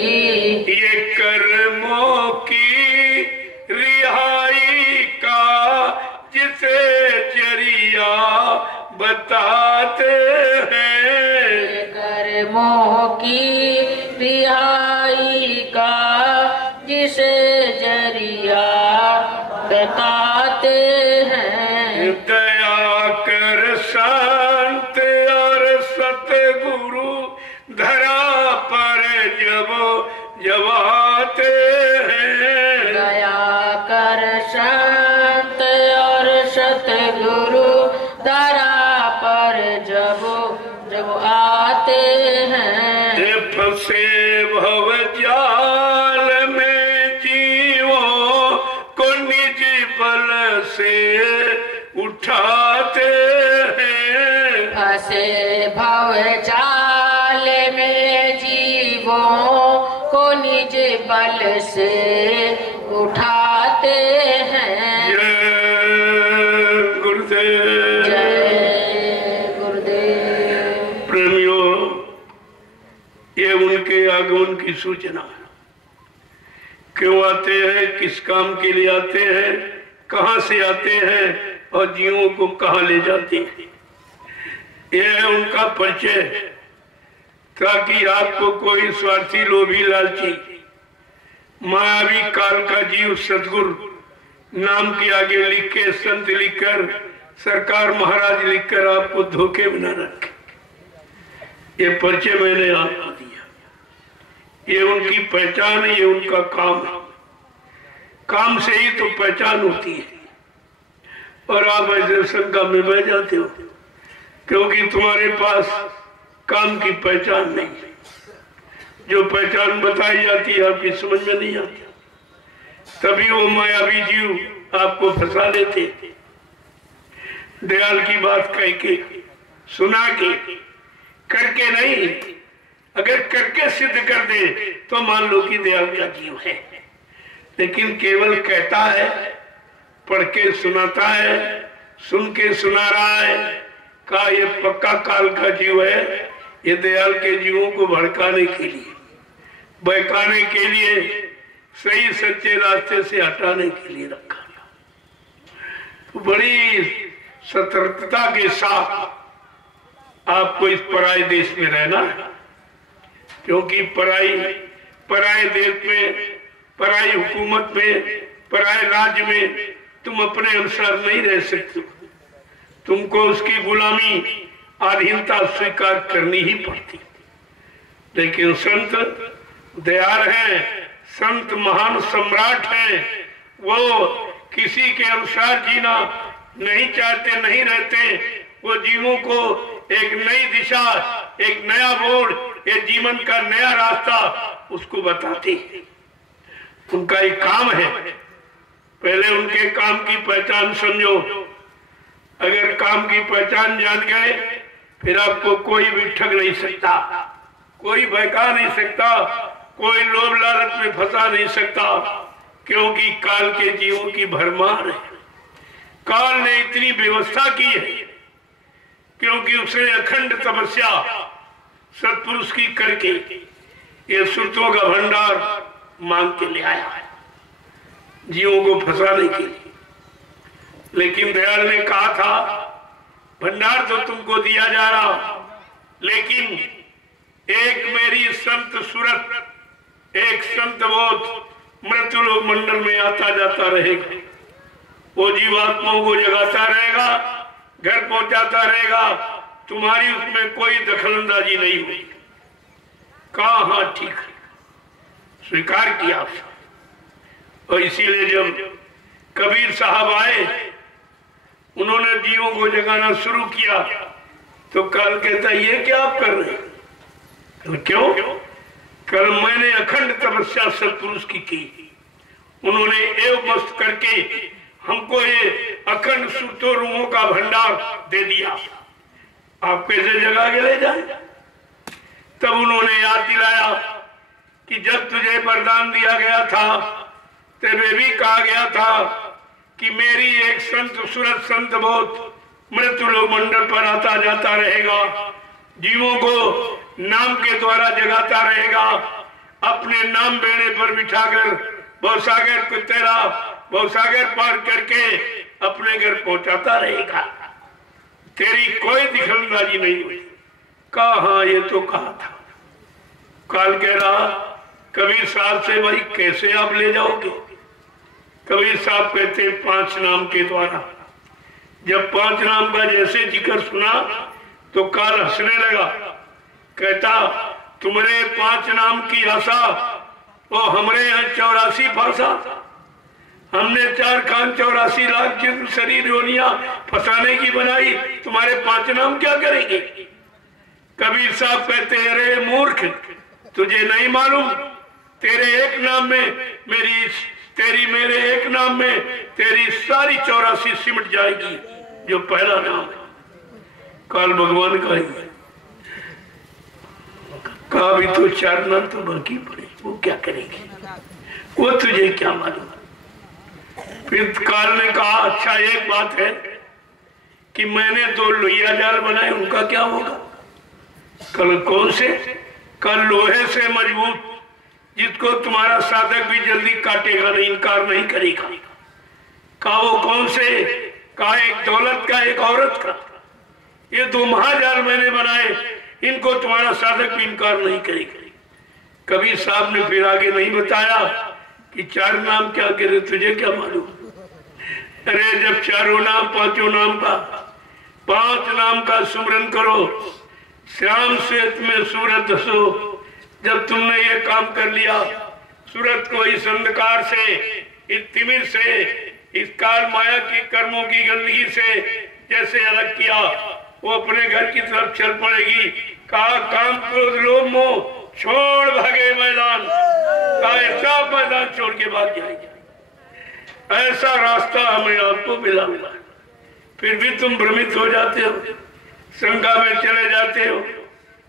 ये कर्मों की रिहाई का जिसे जरिया बताते हैं। कर्मों की रिहाई का जिसे जरिया बताते हैं। दया कर संत और सतगुरु धरा पर जब आते हैं। दया कर संत और सतगुरु धरा पर जब आते हैं। ये फंसे भव जाल में जीवों को निज बल से उठाते हैं। फंसे भव जाल में जीवों को निज बल से उठाते हैं। जय गुरुदेव। जय गुरुदेव। प्रेमियों, ये उनके आगमन की सूचना है। क्यों आते हैं, किस काम के लिए आते हैं, कहां से आते हैं और जीवों को कहां ले जाते हैं, यह है उनका परिचय। ताकि आपको कोई स्वार्थी, लोभी, लालची, मायावी काल का जीव सदगुरु नाम के आगे लिख के, संत लिखकर, सरकार महाराज लिखकर आपको धोखे में न रखे। ये परिचय मैंने आपको दिया। ये उनकी पहचान है, ये उनका काम है। काम से ही तो पहचान होती है। और आप ऐसे शंका में बह जाते हो क्योंकि तुम्हारे पास काम की पहचान नहीं है। जो पहचान बताई जाती है आपकी समझ में नहीं आती, तभी वो मायावी जीव आपको फंसा लेते। दयाल की बात कह के, सुना के, करके नहीं। अगर करके सिद्ध कर दे तो मान लो कि दयाल का जीव है, लेकिन केवल कहता है, पढ़ के सुनाता है, सुन के सुना रहा है, का ये पक्का काल का जीव है। ये दयाल के जीवों को भड़काने के लिए, बहकाने के लिए, सही सच्चे रास्ते से हटाने के लिए रखा गया। तो बड़ी सतर्कता के साथ आपको इस पराये देश में रहना है, क्योंकि पराये देश में, पराई हुकूमत में, पराये राज्य में तुम अपने अनुसार नहीं रह सकते। तुमको उसकी गुलामी, अधीनता स्वीकार करनी ही पड़ती। लेकिन संत दयाल हैं, संत महान सम्राट हैं। वो किसी के अनुसार जीना नहीं चाहते, नहीं रहते। वो जीवों को एक नई दिशा, एक नया बोर्ड, एक जीवन का नया रास्ता उसको बताते। उनका एक काम है। पहले उनके काम की पहचान समझो। अगर काम की पहचान जान गए फिर आपको कोई भी ठग नहीं सकता, कोई बहका नहीं सकता, कोई लोभ लालच में फंसा नहीं सकता, क्योंकि काल के जीवों की भरमार है। काल ने इतनी व्यवस्था की है क्योंकि उसने अखंड तपस्या सत्पुरुष की करके ये सुरतों का भंडार मांग के ले आया है जीवों को फंसाने के लिए। लेकिन दयाल ने कहा था, भंडार तो तुमको दिया जा रहा, लेकिन एक मेरी संत सूरत, एक संत बोध मृत्युलोक मंडल में आता जाता रहेगा। वो जीवात्माओं को जगाता रहेगा, घर पहुंचाता रहेगा। तुम्हारी उसमें कोई दखलंदाजी नहीं हुई। कहा हाँ ठीक है, स्वीकार किया। और इसीलिए जब कबीर साहब आए, उन्होंने जीवों को जगाना शुरू किया, तो काल कहता ये क्या आप कर रहे हैं? तो क्यों? कल मैंने अखंड तपस्या सत्पुरुष की। उन्होंने एव मस्त करके हमको ये अखंड अखंड सुरतों रूहों का भंडार दे दिया, आप कैसे जगा के ले जाए? तब उन्होंने याद दिलाया कि जब तुझे वरदान दिया गया था तेरे भी कहा गया था कि मेरी एक संत सूरत संत बहुत मृत्यु मंडल पर आता जाता रहेगा, जीवों को नाम के द्वारा जगाता रहेगा, अपने नाम बेड़े पर बिठाकर भवसागर को तेरा भवसागर पार करके अपने घर पहुंचाता रहेगा, तेरी कोई दिखलंदाजी नहीं हुई। कहा हाँ ये तो कहा था। काल कह रहा कबीर साहब से भाई कैसे आप ले जाओगे? कबीर साहब कहते 5 नाम के द्वारा। जब 5 नाम का जैसे जिक्र सुना तो काल हंसने लगा, कहता तुम्हारे 5 नाम की आशा वो हमारे यहाँ 84 फांसा, हमने 4 खान 84 लाख जिस्म शरीर योनिया फंसाने की बनाई, तुम्हारे 5 नाम क्या करेंगे? कबीर साहब कहते हैं अरे मूर्ख, तुझे नहीं मालूम तेरे एक नाम में तेरी मेरे एक नाम में तेरी सारी 84 सिमट जाएगी, जो पहला नाम है। काल भगवान का ही कहा भी तो 4 नाम तो बाकी पड़े, वो क्या करेंगे, वो तुझे क्या मालूम? फिर काल ने कहा अच्छा एक बात है कि मैंने 2 लोहिया जाल बनाए, उनका क्या होगा? कल कौन से? कल लोहे से मजबूत, जिसको तुम्हारा साधक भी जल्दी काटेगा नहीं, इनकार नहीं करेगा। कहा वो कौन से? कहा एक दौलत का एक औरत का। ये 2 महाजाल मैंने बनाए, इनको तुम्हारा साधक भी इनकार नहीं करेगा। कबीर साहब ने फिर आगे नहीं बताया कि 4 नाम क्या करे, तुझे क्या मालूम? अरे जब 4 नाम 5 नाम का 5 नाम का सुमरन करो, श्याम श्वेत में सूरत दसो। जब तुमने ये काम कर लिया, सूरत को इस अंधकार से, इस तिमिर से, इस काल माया की कर्मों की गंदगी से जैसे अलग किया, वो अपने घर की तरफ चल पड़ेगी। कहा काम क्रोध लोभ मोह छोड़ भागे मैदान, कहा ऐसा मैदान छोड़ के भाग जाएगी। ऐसा रास्ता हमें आपको मिला। फिर भी तुम भ्रमित हो जाते हो, शंका में चले जाते हो,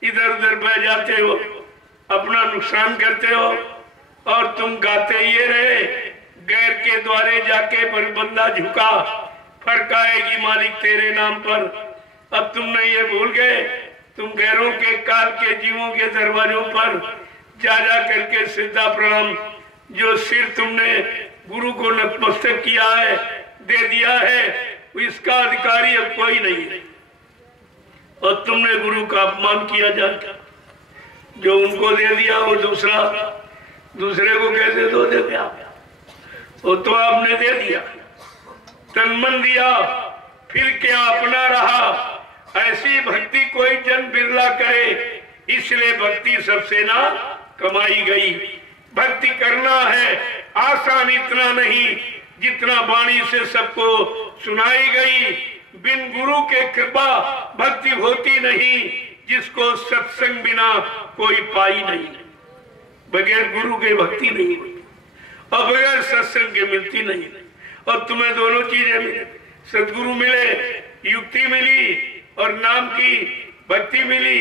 इधर उधर बह जाते हो, अपना नुकसान करते हो, और तुम गाते ये रहे गैर के द्वारे जाके पर बंदा झुका, फर्क आएगी मालिक तेरे नाम पर। अब तुमने ये भूल गए, तुम गैरों के काल के जीवों के दरवाजों पर जा करके सिद्धा प्रणाम, जो सिर तुमने गुरु को नतमस्तक किया है, दे दिया है, इसका अधिकारी अब कोई नहीं है। और तुमने गुरु का अपमान किया जाता, जो उनको दे दिया वो दूसरे को कैसे दो देते आप? वो तो आपने दे दिया, तन मन दिया, फिर क्या अपना रहा। ऐसी भक्ति कोई जन बिरला करे, इसलिए भक्ति सबसे ना कमाई गई। भक्ति करना है आसान इतना नहीं जितना वाणी से सबको सुनाई गई। बिन गुरु के कृपा भक्ति होती नहीं, जिसको सत्संग बिना कोई पाई नहीं। बगैर गुरु के भक्ति नहीं होती और बगैर सत्संग के मिलती नहीं। और तुम्हें दोनों चीजें मिले, सदगुरु मिले, युक्ति मिली और नाम की भक्ति मिली,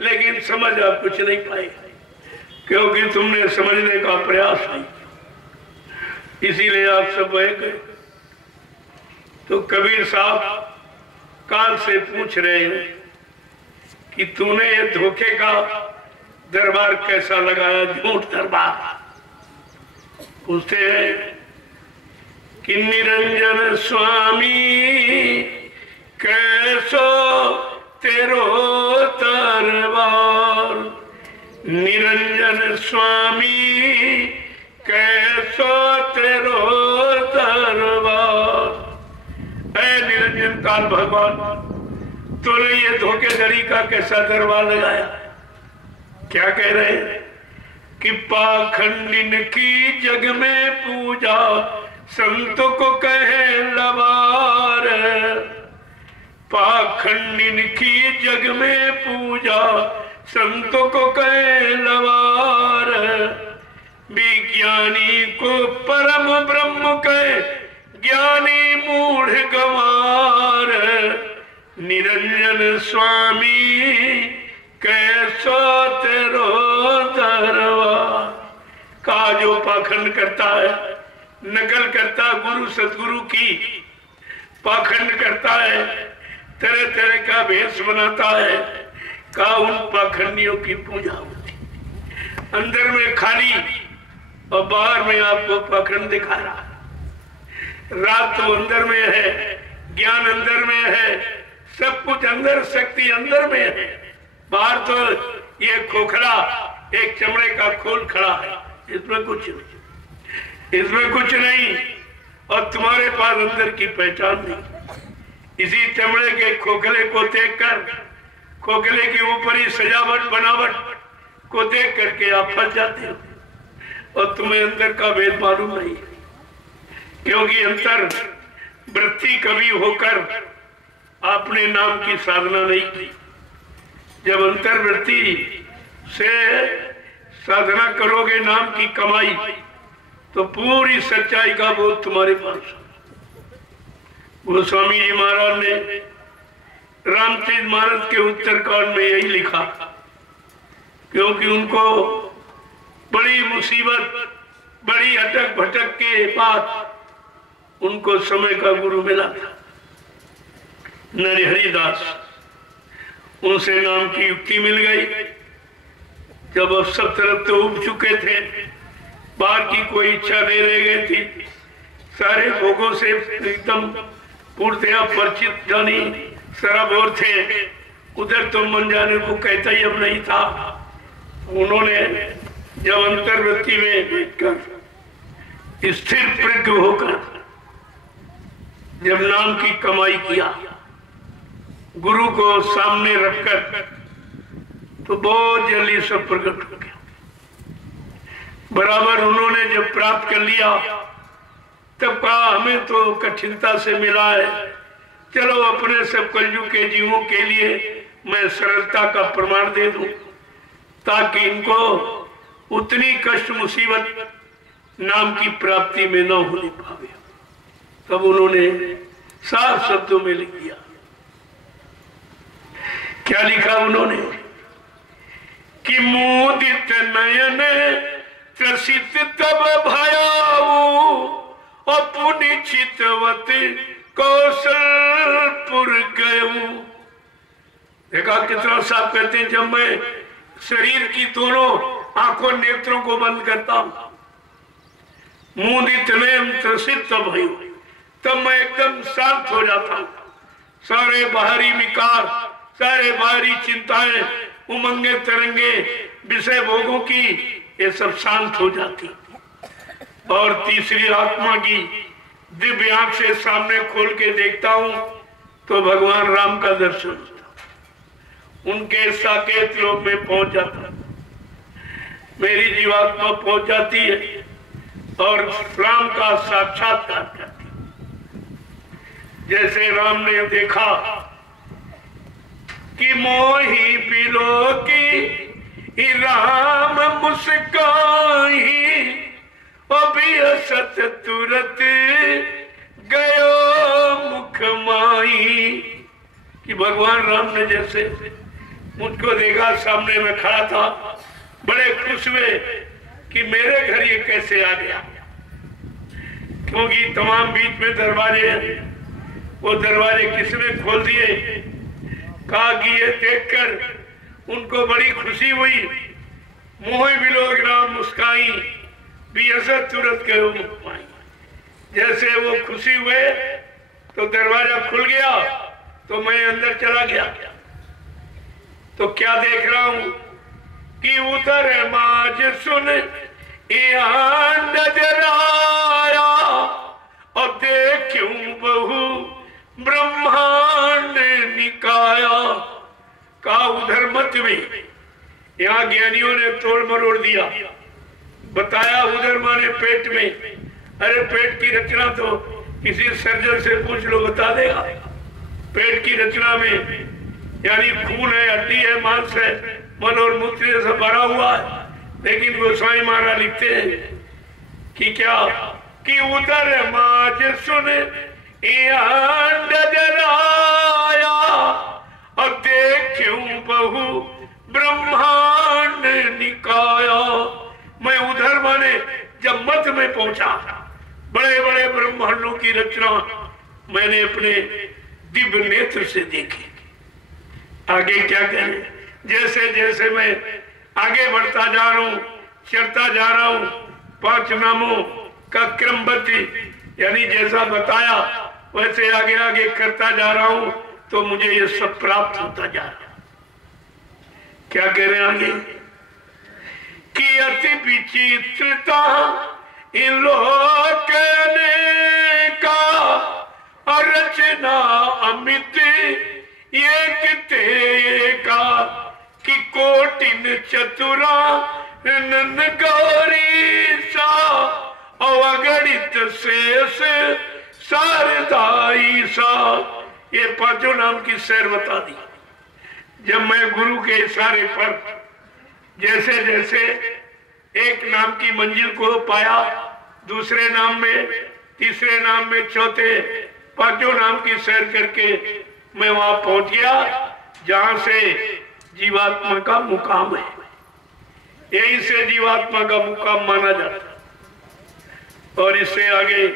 लेकिन समझ आप कुछ नहीं पाए, क्योंकि तुमने समझने का प्रयास नहीं, इसीलिए आप सब बह गए। तो कबीर साहब काल से पूछ रहे हैं कि तूने ये धोखे का दरबार कैसा लगाया, झूठ दरबार। पूछते हैं कि निरंजन स्वामी कैसो तेरो दरबार, निरंजन स्वामी कैसो तेरो दरबार। ऐ निरंजन काल भगवान, तूने ये धोखेधड़ी का कैसा दरबार लगाया? क्या कह रहे हैं कि पाखंडिन की जग में पूजा संतों को कहे लबार। पाखंडिन की जग में पूजा संतों को कहे लबार। विज्ञानी को परम ब्रह्म कहे, ज्ञानी मूढ़ गंवार। निरंजन स्वामी कैसो तेरो दरबार। का जो पाखंड करता है, नकल करता गुरु सतगुरु की, पाखंड करता है, तरह तरह का भेष बनाता है, का उन पाखंडियों की पूजा होती। अंदर में खाली और बाहर में आपको पाखंड दिखा रहा है। रात तो अंदर में है, ज्ञान अंदर में है, सब कुछ अंदर, शक्ति अंदर में है। बाहर तो ये खोखला एक चमड़े का खोल खड़ा है, इसमें कुछ नहीं, इसमें कुछ नहीं। और तुम्हारे पास अंदर की पहचान नहीं। इसी चमड़े के खोखले को देखकर, खोखले के ऊपर ही सजावट बनावट को देख करके आप फंस जाते हो और तुम्हें अंदर का भेद मालूम नहीं, क्योंकि अंतर वृत्ति कभी होकर आपने नाम की साधना नहीं की। जब अंतर्वृत्ति से साधना करोगे नाम की कमाई, तो पूरी सच्चाई का बोध तुम्हारे पास। गोस्वामी जी महाराज ने रामचरित मानस के उत्तरकांड में यही लिखा, क्योंकि उनको बड़ी मुसीबत, बड़ी अटक भटक के बाद उनको समय का गुरु मिला था, नरहरिदास। उनसे नाम की युक्ति मिल गई। जब अब सब तरफ तो उब चुके थे, बाहर की कोई इच्छा नहीं रह गई थी, सारे भोगों से एकदम पूर्णतया परिचित जानी सराबोर थे। उधर तो मन जाने को कहता ही अब नहीं था। उन्होंने जब अंतर्वृत्ति में बैठकर स्थिर प्रज्ञ होकर जब नाम की कमाई किया, गुरु को सामने रखकर, तो बहुत जल्दी सब प्रकट हो गया। बराबर उन्होंने जब प्राप्त कर लिया, तब कहा हमें तो कठिनता से मिला है, चलो अपने सब कलयुग के जीवों के लिए मैं सरलता का प्रमाण दे दूं, ताकि इनको उतनी कष्ट मुसीबत नाम की प्राप्ति में न होने पावे। तब उन्होंने साफ शब्दों में लिख दिया। क्या लिखा उन्होंने कि मोदित नयन त्रसित तब भयाऊ, अपनी चितवत कौशलपुर गयऊ। देखा कितना साफ कहते हैं, जब मैं शरीर की दोनों आंखों नेत्रों को बंद करता हूं, मोदित नयन त्रसित तब भयऊ, तब मैं एकदम शांत हो जाता हूं। सारे बाहरी विकार, सारे बाहरी चिंताएं, उमंगे तरंगे, विषय भोगों की, ये सब शांत हो जाती। और तीसरी आत्मा की दिव्य आंख से सामने खोल के देखता हूं, तो भगवान राम का दर्शन होता, उनके साकेत लोक में पहुंच जाता, मेरी जीवात्मा पहुंच जाती है और राम का साक्षात्कार करती। जैसे राम ने देखा कि मोही पिलो की राम मुस्काई, अभी असत तुरत गयो मुख माई। कि भगवान राम ने जैसे मुझको देखा, सामने में खड़ा था, बड़े खुश हुए कि मेरे घर ये कैसे आ गया, क्योंकि तमाम बीच में दरवाजे हैं, वो दरवाजे किसने खोल दिए। कहा कि ये देखकर उनको बड़ी खुशी हुई। मोह बिलोग राम मुस्काई, बियसत तुरंत गयो मुख माई। जैसे वो खुशी हुए तो दरवाजा खुल गया, तो मैं अंदर चला गया। तो क्या देख रहा हूं कि उधर माज सुन यहाँ नजर आया, और देखूं बहु ब्रह्मांड निकाया। का उधर मत में, यहाँ ज्ञानियों ने तोड़ मरोड़ दिया, बताया उधर माने पेट में। अरे पेट की रचना तो किसी सर्जन से पूछ लो, बता देगा। पेट की रचना में यानी खून है, हड्डी है, मांस है, मन और मूत्र से भरा हुआ है। लेकिन गोस्वामी महाराज लिखते हैं कि क्या कि उधर माज सुन नजर आया, कहूँ ब्रह्मांड निकाया। मैं उधर माने जब मध्य में पहुंचा, बड़े बड़े ब्रह्मांडों की रचना मैंने अपने दिव्य नेत्र से देखी। आगे क्या करें, जैसे जैसे मैं आगे बढ़ता जा रहा हूँ, चढ़ता जा रहा हूँ, 5 नामों का क्रमबद्ध यानी जैसा बताया वैसे आगे आगे करता जा रहा हूँ, तो मुझे ये सब प्राप्त होता जा रहा है। क्या कह रहे हैं आगे कि अति विचित्रता इन लोग का रचना अमित ये किते का कि कोटिन चतुरा नन गौरी सा अवगणित शेष शारदाई सा। ये 5 नाम की सैर बता दी। जब मैं गुरु के इशारे पर जैसे जैसे एक नाम की मंजिल को पाया, दूसरे नाम में, तीसरे नाम में, चौथे, 5 नाम की सैर करके मैं वहां पहुंच गया जहां से जीवात्मा का मुकाम है। यही से जीवात्मा का मुकाम माना जाता है। और इससे आगे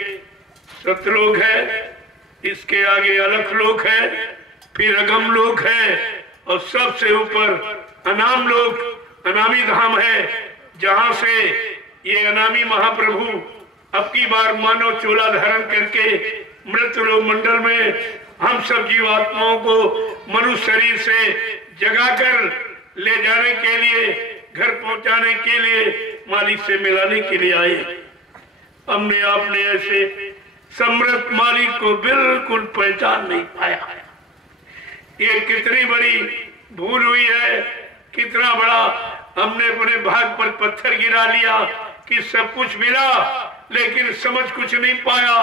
सतलोक है, इसके आगे अलख लोक है, फिर अगम लोक है, और सबसे ऊपर अनाम लोक, अनामी धाम है, जहां से ये अनामी महाप्रभु अब की बार मानव चोला धारण करके मृत लोक मंडल में हम सब जीवात्माओं को मनुष्य शरीर से जगाकर ले जाने के लिए, घर पहुंचाने के लिए, मालिक से मिलाने के लिए आए। हमने आपने ऐसे समृद्ध मालिक को बिल्कुल पहचान नहीं पाया। ये कितनी बड़ी भूल हुई है, कितना बड़ा हमने अपने भाग पर पत्थर गिरा लिया कि सब कुछ मिला लेकिन समझ कुछ नहीं पाया,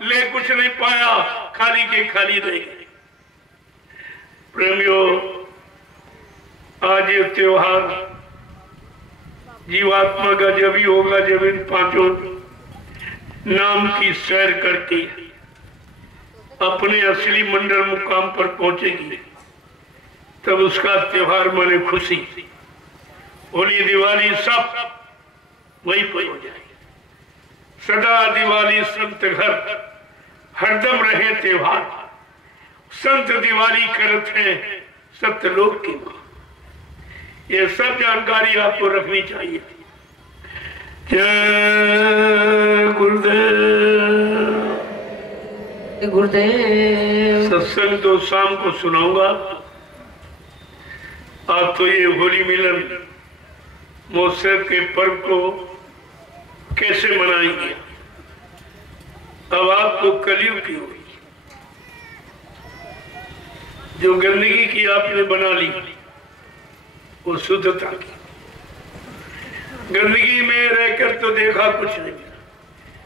ले कुछ नहीं पाया, खाली के खाली रह गए। प्रेमियों, आज ये त्योहार जीवात्मा का जब ही होगा जब इन 5 नाम की सैर करके अपने असली मंडल मुकाम पर पहुंचेगी, तब उसका त्योहार माने खुशी। होली दिवाली सब वही पर हो जाएगी। सदा दिवाली संत घर हरदम रहे त्योहार, संत दिवाली करत है सत्यलोक की मां। ये सब जानकारी आपको रखनी चाहिए। जय गुरुदेव। गुरुदेव सत्संग तो शाम को सुनाऊंगा। आप तो ये होली मिलन महोत्सव के पर्व को कैसे मनाएंगे? अब आपको कलयुग की हुई, जो गंदगी की आपने बना ली वो शुद्धता की। गंदगी में रहकर तो देखा कुछ नहीं,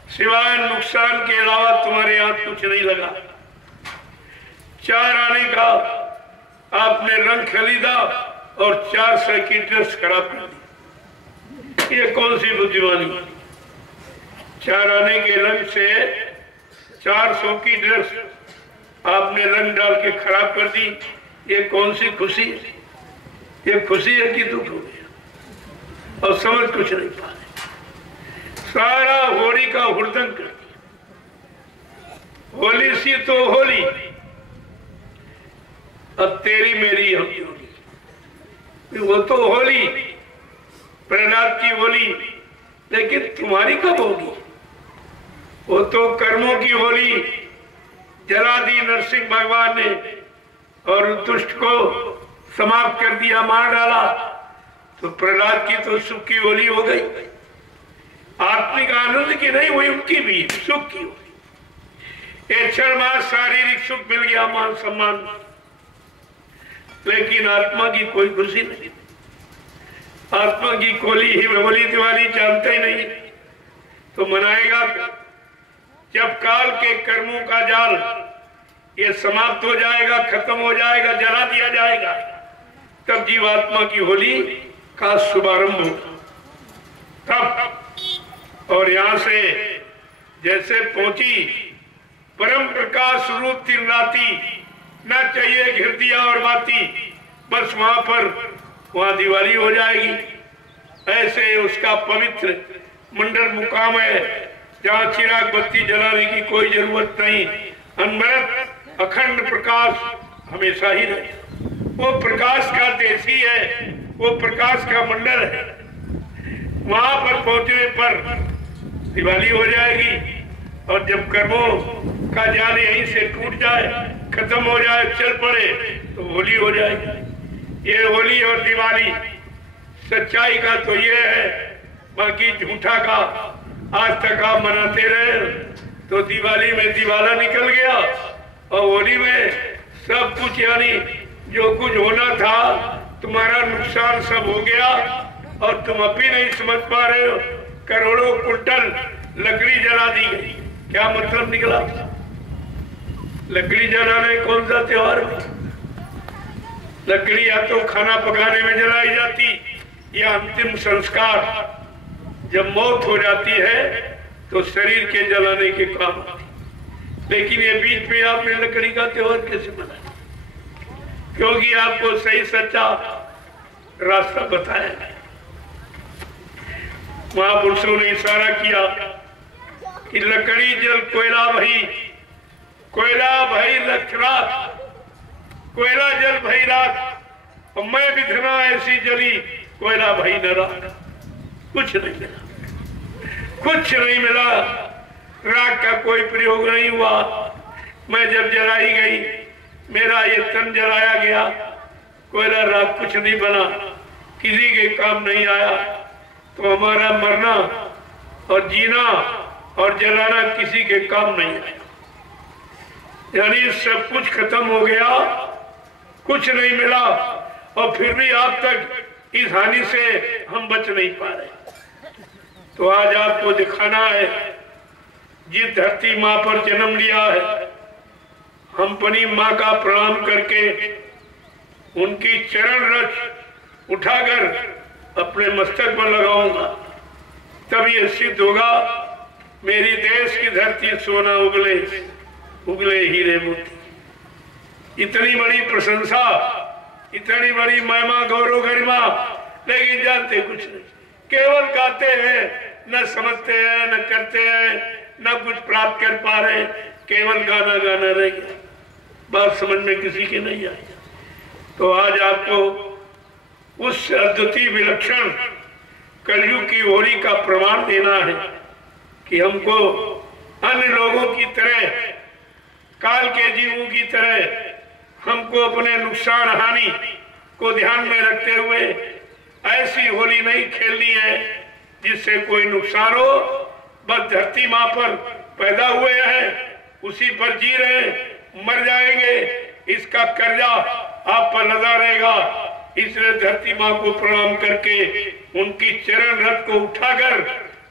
सिवाय नुकसान के अलावा तुम्हारे हाथ कुछ नहीं लगा। 4 आने का आपने रंग खरीदा और 400 की ड्रेस खराब कर दी। ये कौन सी बुद्धिमानी? 4 आने के रंग से 400 की ड्रेस आपने रंग डाल के खराब कर दी। ये कौन सी खुशी है? ये खुशी है कि दुख हो गया और समझ कुछ नहीं पा रहे। सारा होली का हुड़दंग कर दिया। होली सी तो होली, अब तेरी मेरी हम होली। वो तो होली प्रहलाद की होली, लेकिन तुम्हारी कब होगी? वो तो कर्मों की होली जला दी नरसिंह भगवान ने और दुष्ट को समाप्त कर दिया, मार डाला। तो प्रहलाद की तो सुख की होली हो गई। आत्मिक आनंद की नहीं हुई, उनकी भी सुख की हुई। एक क्षण बाद शारीरिक सुख मिल गया, मान सम्मान, लेकिन आत्मा की कोई खुशी नहीं। आत्मा की होली दिवाली जानते ही नहीं, तो मनाएगा जब काल के कर्मों का जाल ये समाप्त हो जाएगा, खत्म हो जाएगा, जला दिया जाएगा, तब जीवात्मा की होली का शुभारंभ होगा। तब और यहां से जैसे पहुंची परम प्रकाश रूप तीन राती, न चाहिए घिर दिया और बाती, बस वहां दिवाली हो जाएगी। ऐसे उसका पवित्र मंडल मुकाम है जहाँ चिराग बत्ती जलाने की कोई जरूरत नहीं, अनवरत अखंड प्रकाश हमेशा ही रहे। वो प्रकाश का देशी है, वो प्रकाश का मंडल है। वहां पर पहुंचने पर दिवाली हो जाएगी और जब कर्मों का जाल यहीं से टूट जाए, खत्म हो जाए, चल पड़े तो होली हो जाएगी। ये होली और दिवाली सच्चाई का तो ये है, बाकी झूठा का आज तक आप मनाते रहे तो दिवाली में दिवाला निकल गया और होली में सब कुछ, यानी जो कुछ होना था तुम्हारा नुकसान सब हो गया और तुम अभी नहीं समझ पा रहे हो। करोड़ों कुंटल लकड़ी जला दी गई, क्या मतलब निकला? लकड़ी जलाने कौन सा त्योहार है? लकड़ी या तो खाना पकाने में जलाई जाती या अंतिम संस्कार जब मौत हो जाती है तो शरीर के जलाने के काम आती। लेकिन ये बीच में आपने लकड़ी का त्योहार कैसे मनाया? क्योंकि आपको सही सच्चा रास्ता बताया। महापुरुषों ने इशारा किया कि लकड़ी जल कोयला भई, कोयला भई लख रात, कोयला जल भई रात, और मैं विधना ऐसी जली कोयला भई न रात। कुछ नहीं मिला, कुछ नहीं मिला, राख का कोई प्रयोग नहीं हुआ। मैं जब जलाई गई, मेरा ये तन जलाया गया, कोयला राख कुछ नहीं बना, किसी के काम नहीं आया। तो हमारा मरना और जीना और जलाना किसी के काम नहीं आया, यानी सब कुछ खत्म हो गया, कुछ नहीं मिला। और फिर भी आज तक इस हानि से हम बच नहीं पा रहे। तो आज आपको दिखाना है, जिस धरती माँ पर जन्म लिया है, हम अपनी माँ का प्रणाम करके उनकी चरण रज उठाकर अपने मस्तक पर लगाऊंगा, तब ये सिद्ध होगा मेरी देश की धरती सोना उगले, उगले हीरे मोती। इतनी बड़ी प्रशंसा, इतनी बड़ी महिमा, गौरव, गरिमा, लेकिन जानते कुछ नहीं, केवल गाते हैं, न समझते हैं, न करते हैं, न कुछ प्राप्त कर पा रहे, केवल गाना गाना रह गया, बात समझ में किसी की नहीं आई। तो आज आपको उस अद्वितीय विलक्षण कलयुग की होली का प्रमाण देना है कि हमको अन्य लोगों की तरह, काल के जीवों की तरह हमको अपने नुकसान हानि को ध्यान में रखते हुए ऐसी होली नहीं खेलनी है जिससे कोई नुकसान हो। बस धरती माँ पर पैदा हुए हैं, उसी पर जी रहे, मर जाएंगे, इसका कर्जा आप पर लदा रहेगा। इसलिए धरती माँ को प्रणाम करके उनकी चरण रथ को उठाकर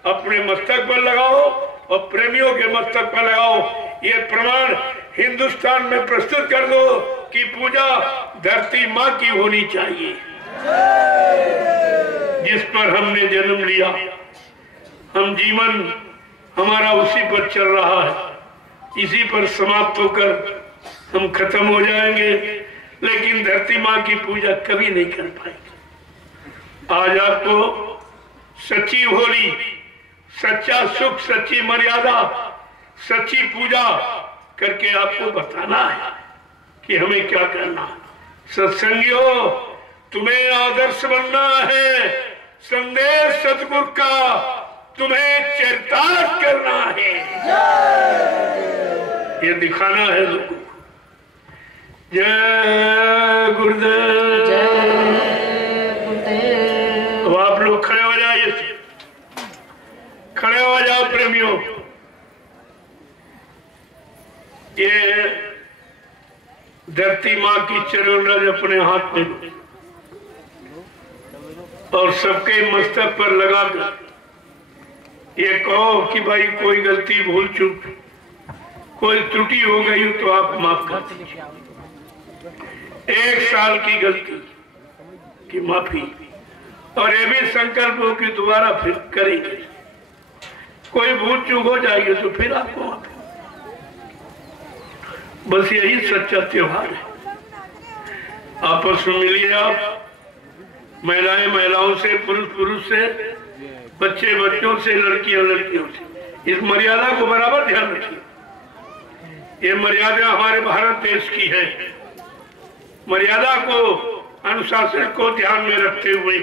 अपने मस्तक पर लगाओ और प्रेमियों के मस्तक पर लगाओ। ये प्रमाण हिंदुस्तान में प्रस्तुत कर दो कि पूजा धरती माँ की होनी चाहिए, जिस पर हमने जन्म लिया। हम जीवन हमारा उसी पर चल रहा है, इसी पर समाप्त होकर हम खत्म हो जाएंगे, लेकिन धरती माँ की पूजा कभी नहीं कर पाएंगे। आज आपको सच्ची होली, सच्चा सुख, सच्ची मर्यादा, सच्ची पूजा करके आपको बताना है कि हमें क्या करना है। सत्संगियों, तुम्हें आदर्श बनना है, संदेश सतगुरु का तुम्हें चरितार्थ करना है, ये दिखाना है लोगों को। जय गुरुदेव। अब आप लोग खड़े हो जाइए, खड़े हो जाओ प्रेमियों। ये धरती माँ की चरण रज अपने हाथ में और सबके मस्तक पर लगाकर ये कहो कि भाई कोई गलती, भूल चूक, कोई त्रुटि हो गई हो तो आप माफ कर दीजिए। 1 साल की गलती की माफी, और ये भी संकल्प हो कि दोबारा फिर करेंगे। कोई भूल चूक हो जाएगी तो फिर आपको माफी। बस यही सच्चा त्योहार है। आपस में मिलिए, आप महिलाएं महिलाओं से, पुरुष पुरुष से, बच्चे बच्चों से, लड़कियां लड़कियों से। इस मर्यादा को बराबर ध्यान रखिए। ये मर्यादा हमारे भारत देश की है। मर्यादा को, अनुशासन को ध्यान में रखते हुए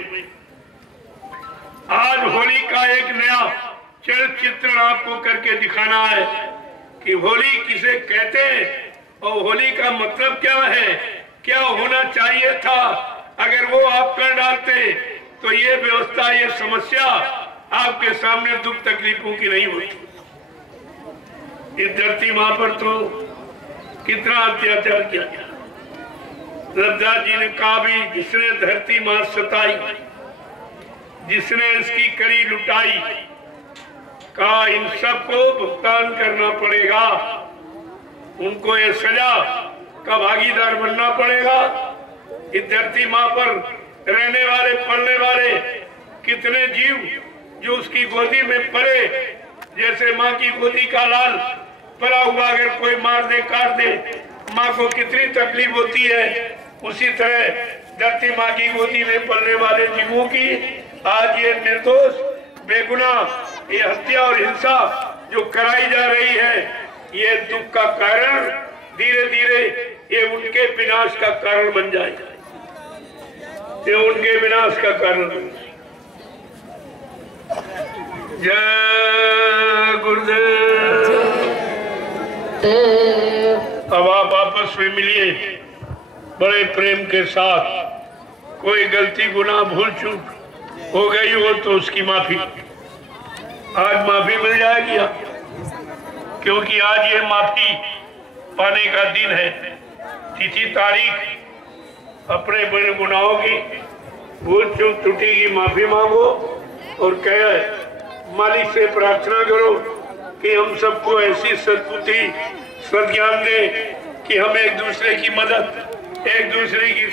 आज होली का एक नया चलचित्र आपको करके दिखाना है कि होली किसे कहते हैं और होली का मतलब क्या है, क्या होना चाहिए था। अगर वो आप कर डालते तो ये व्यवस्था, ये समस्या आपके सामने दुख तकलीफों की नहीं होती। इस धरती मां पर तो कितना अत्याचार किया गया। रविदास जी ने कहा भी, जिसने धरती मां सताई, जिसने इसकी करी लुटाई, कहा इन सबको भुगतान करना पड़ेगा, उनको ये सजा का भागीदार बनना पड़ेगा। इस धरती मां पर रहने वाले, पलने वाले कितने जीव जो उसकी गोदी में पले, जैसे माँ की गोदी का लाल पला हुआ अगर कोई मार दे, काट दे, माँ को कितनी तकलीफ होती है, उसी तरह धरती माँ की गोदी में पलने वाले जीवों की आज ये निर्दोष बेगुनाह ये हत्या और हिंसा जो कराई जा रही है, ये दुख का कारण धीरे धीरे ये उनके विनाश का कारण बन जाएगा। ये उनके विनाश का कारण बन जाएगा। जय गुरुदेव। अब आप आपस में मिलिए बड़े प्रेम के साथ। कोई गलती गुनाह भूल चूक हो गई हो तो उसकी माफी, आज माफी मिल जाएगी आप, क्योंकि आज ये माफी पाने का दिन है। तिथि तारीख अपने बड़े गुनाहों की, भूल चूक त्रुटि की माफी मांगो और कहे मालिक से प्रार्थना करो कि हम सबको ऐसी सद्बुद्धि, सद्ज्ञान दे कि हम एक दूसरे की मदद, एक दूसरे की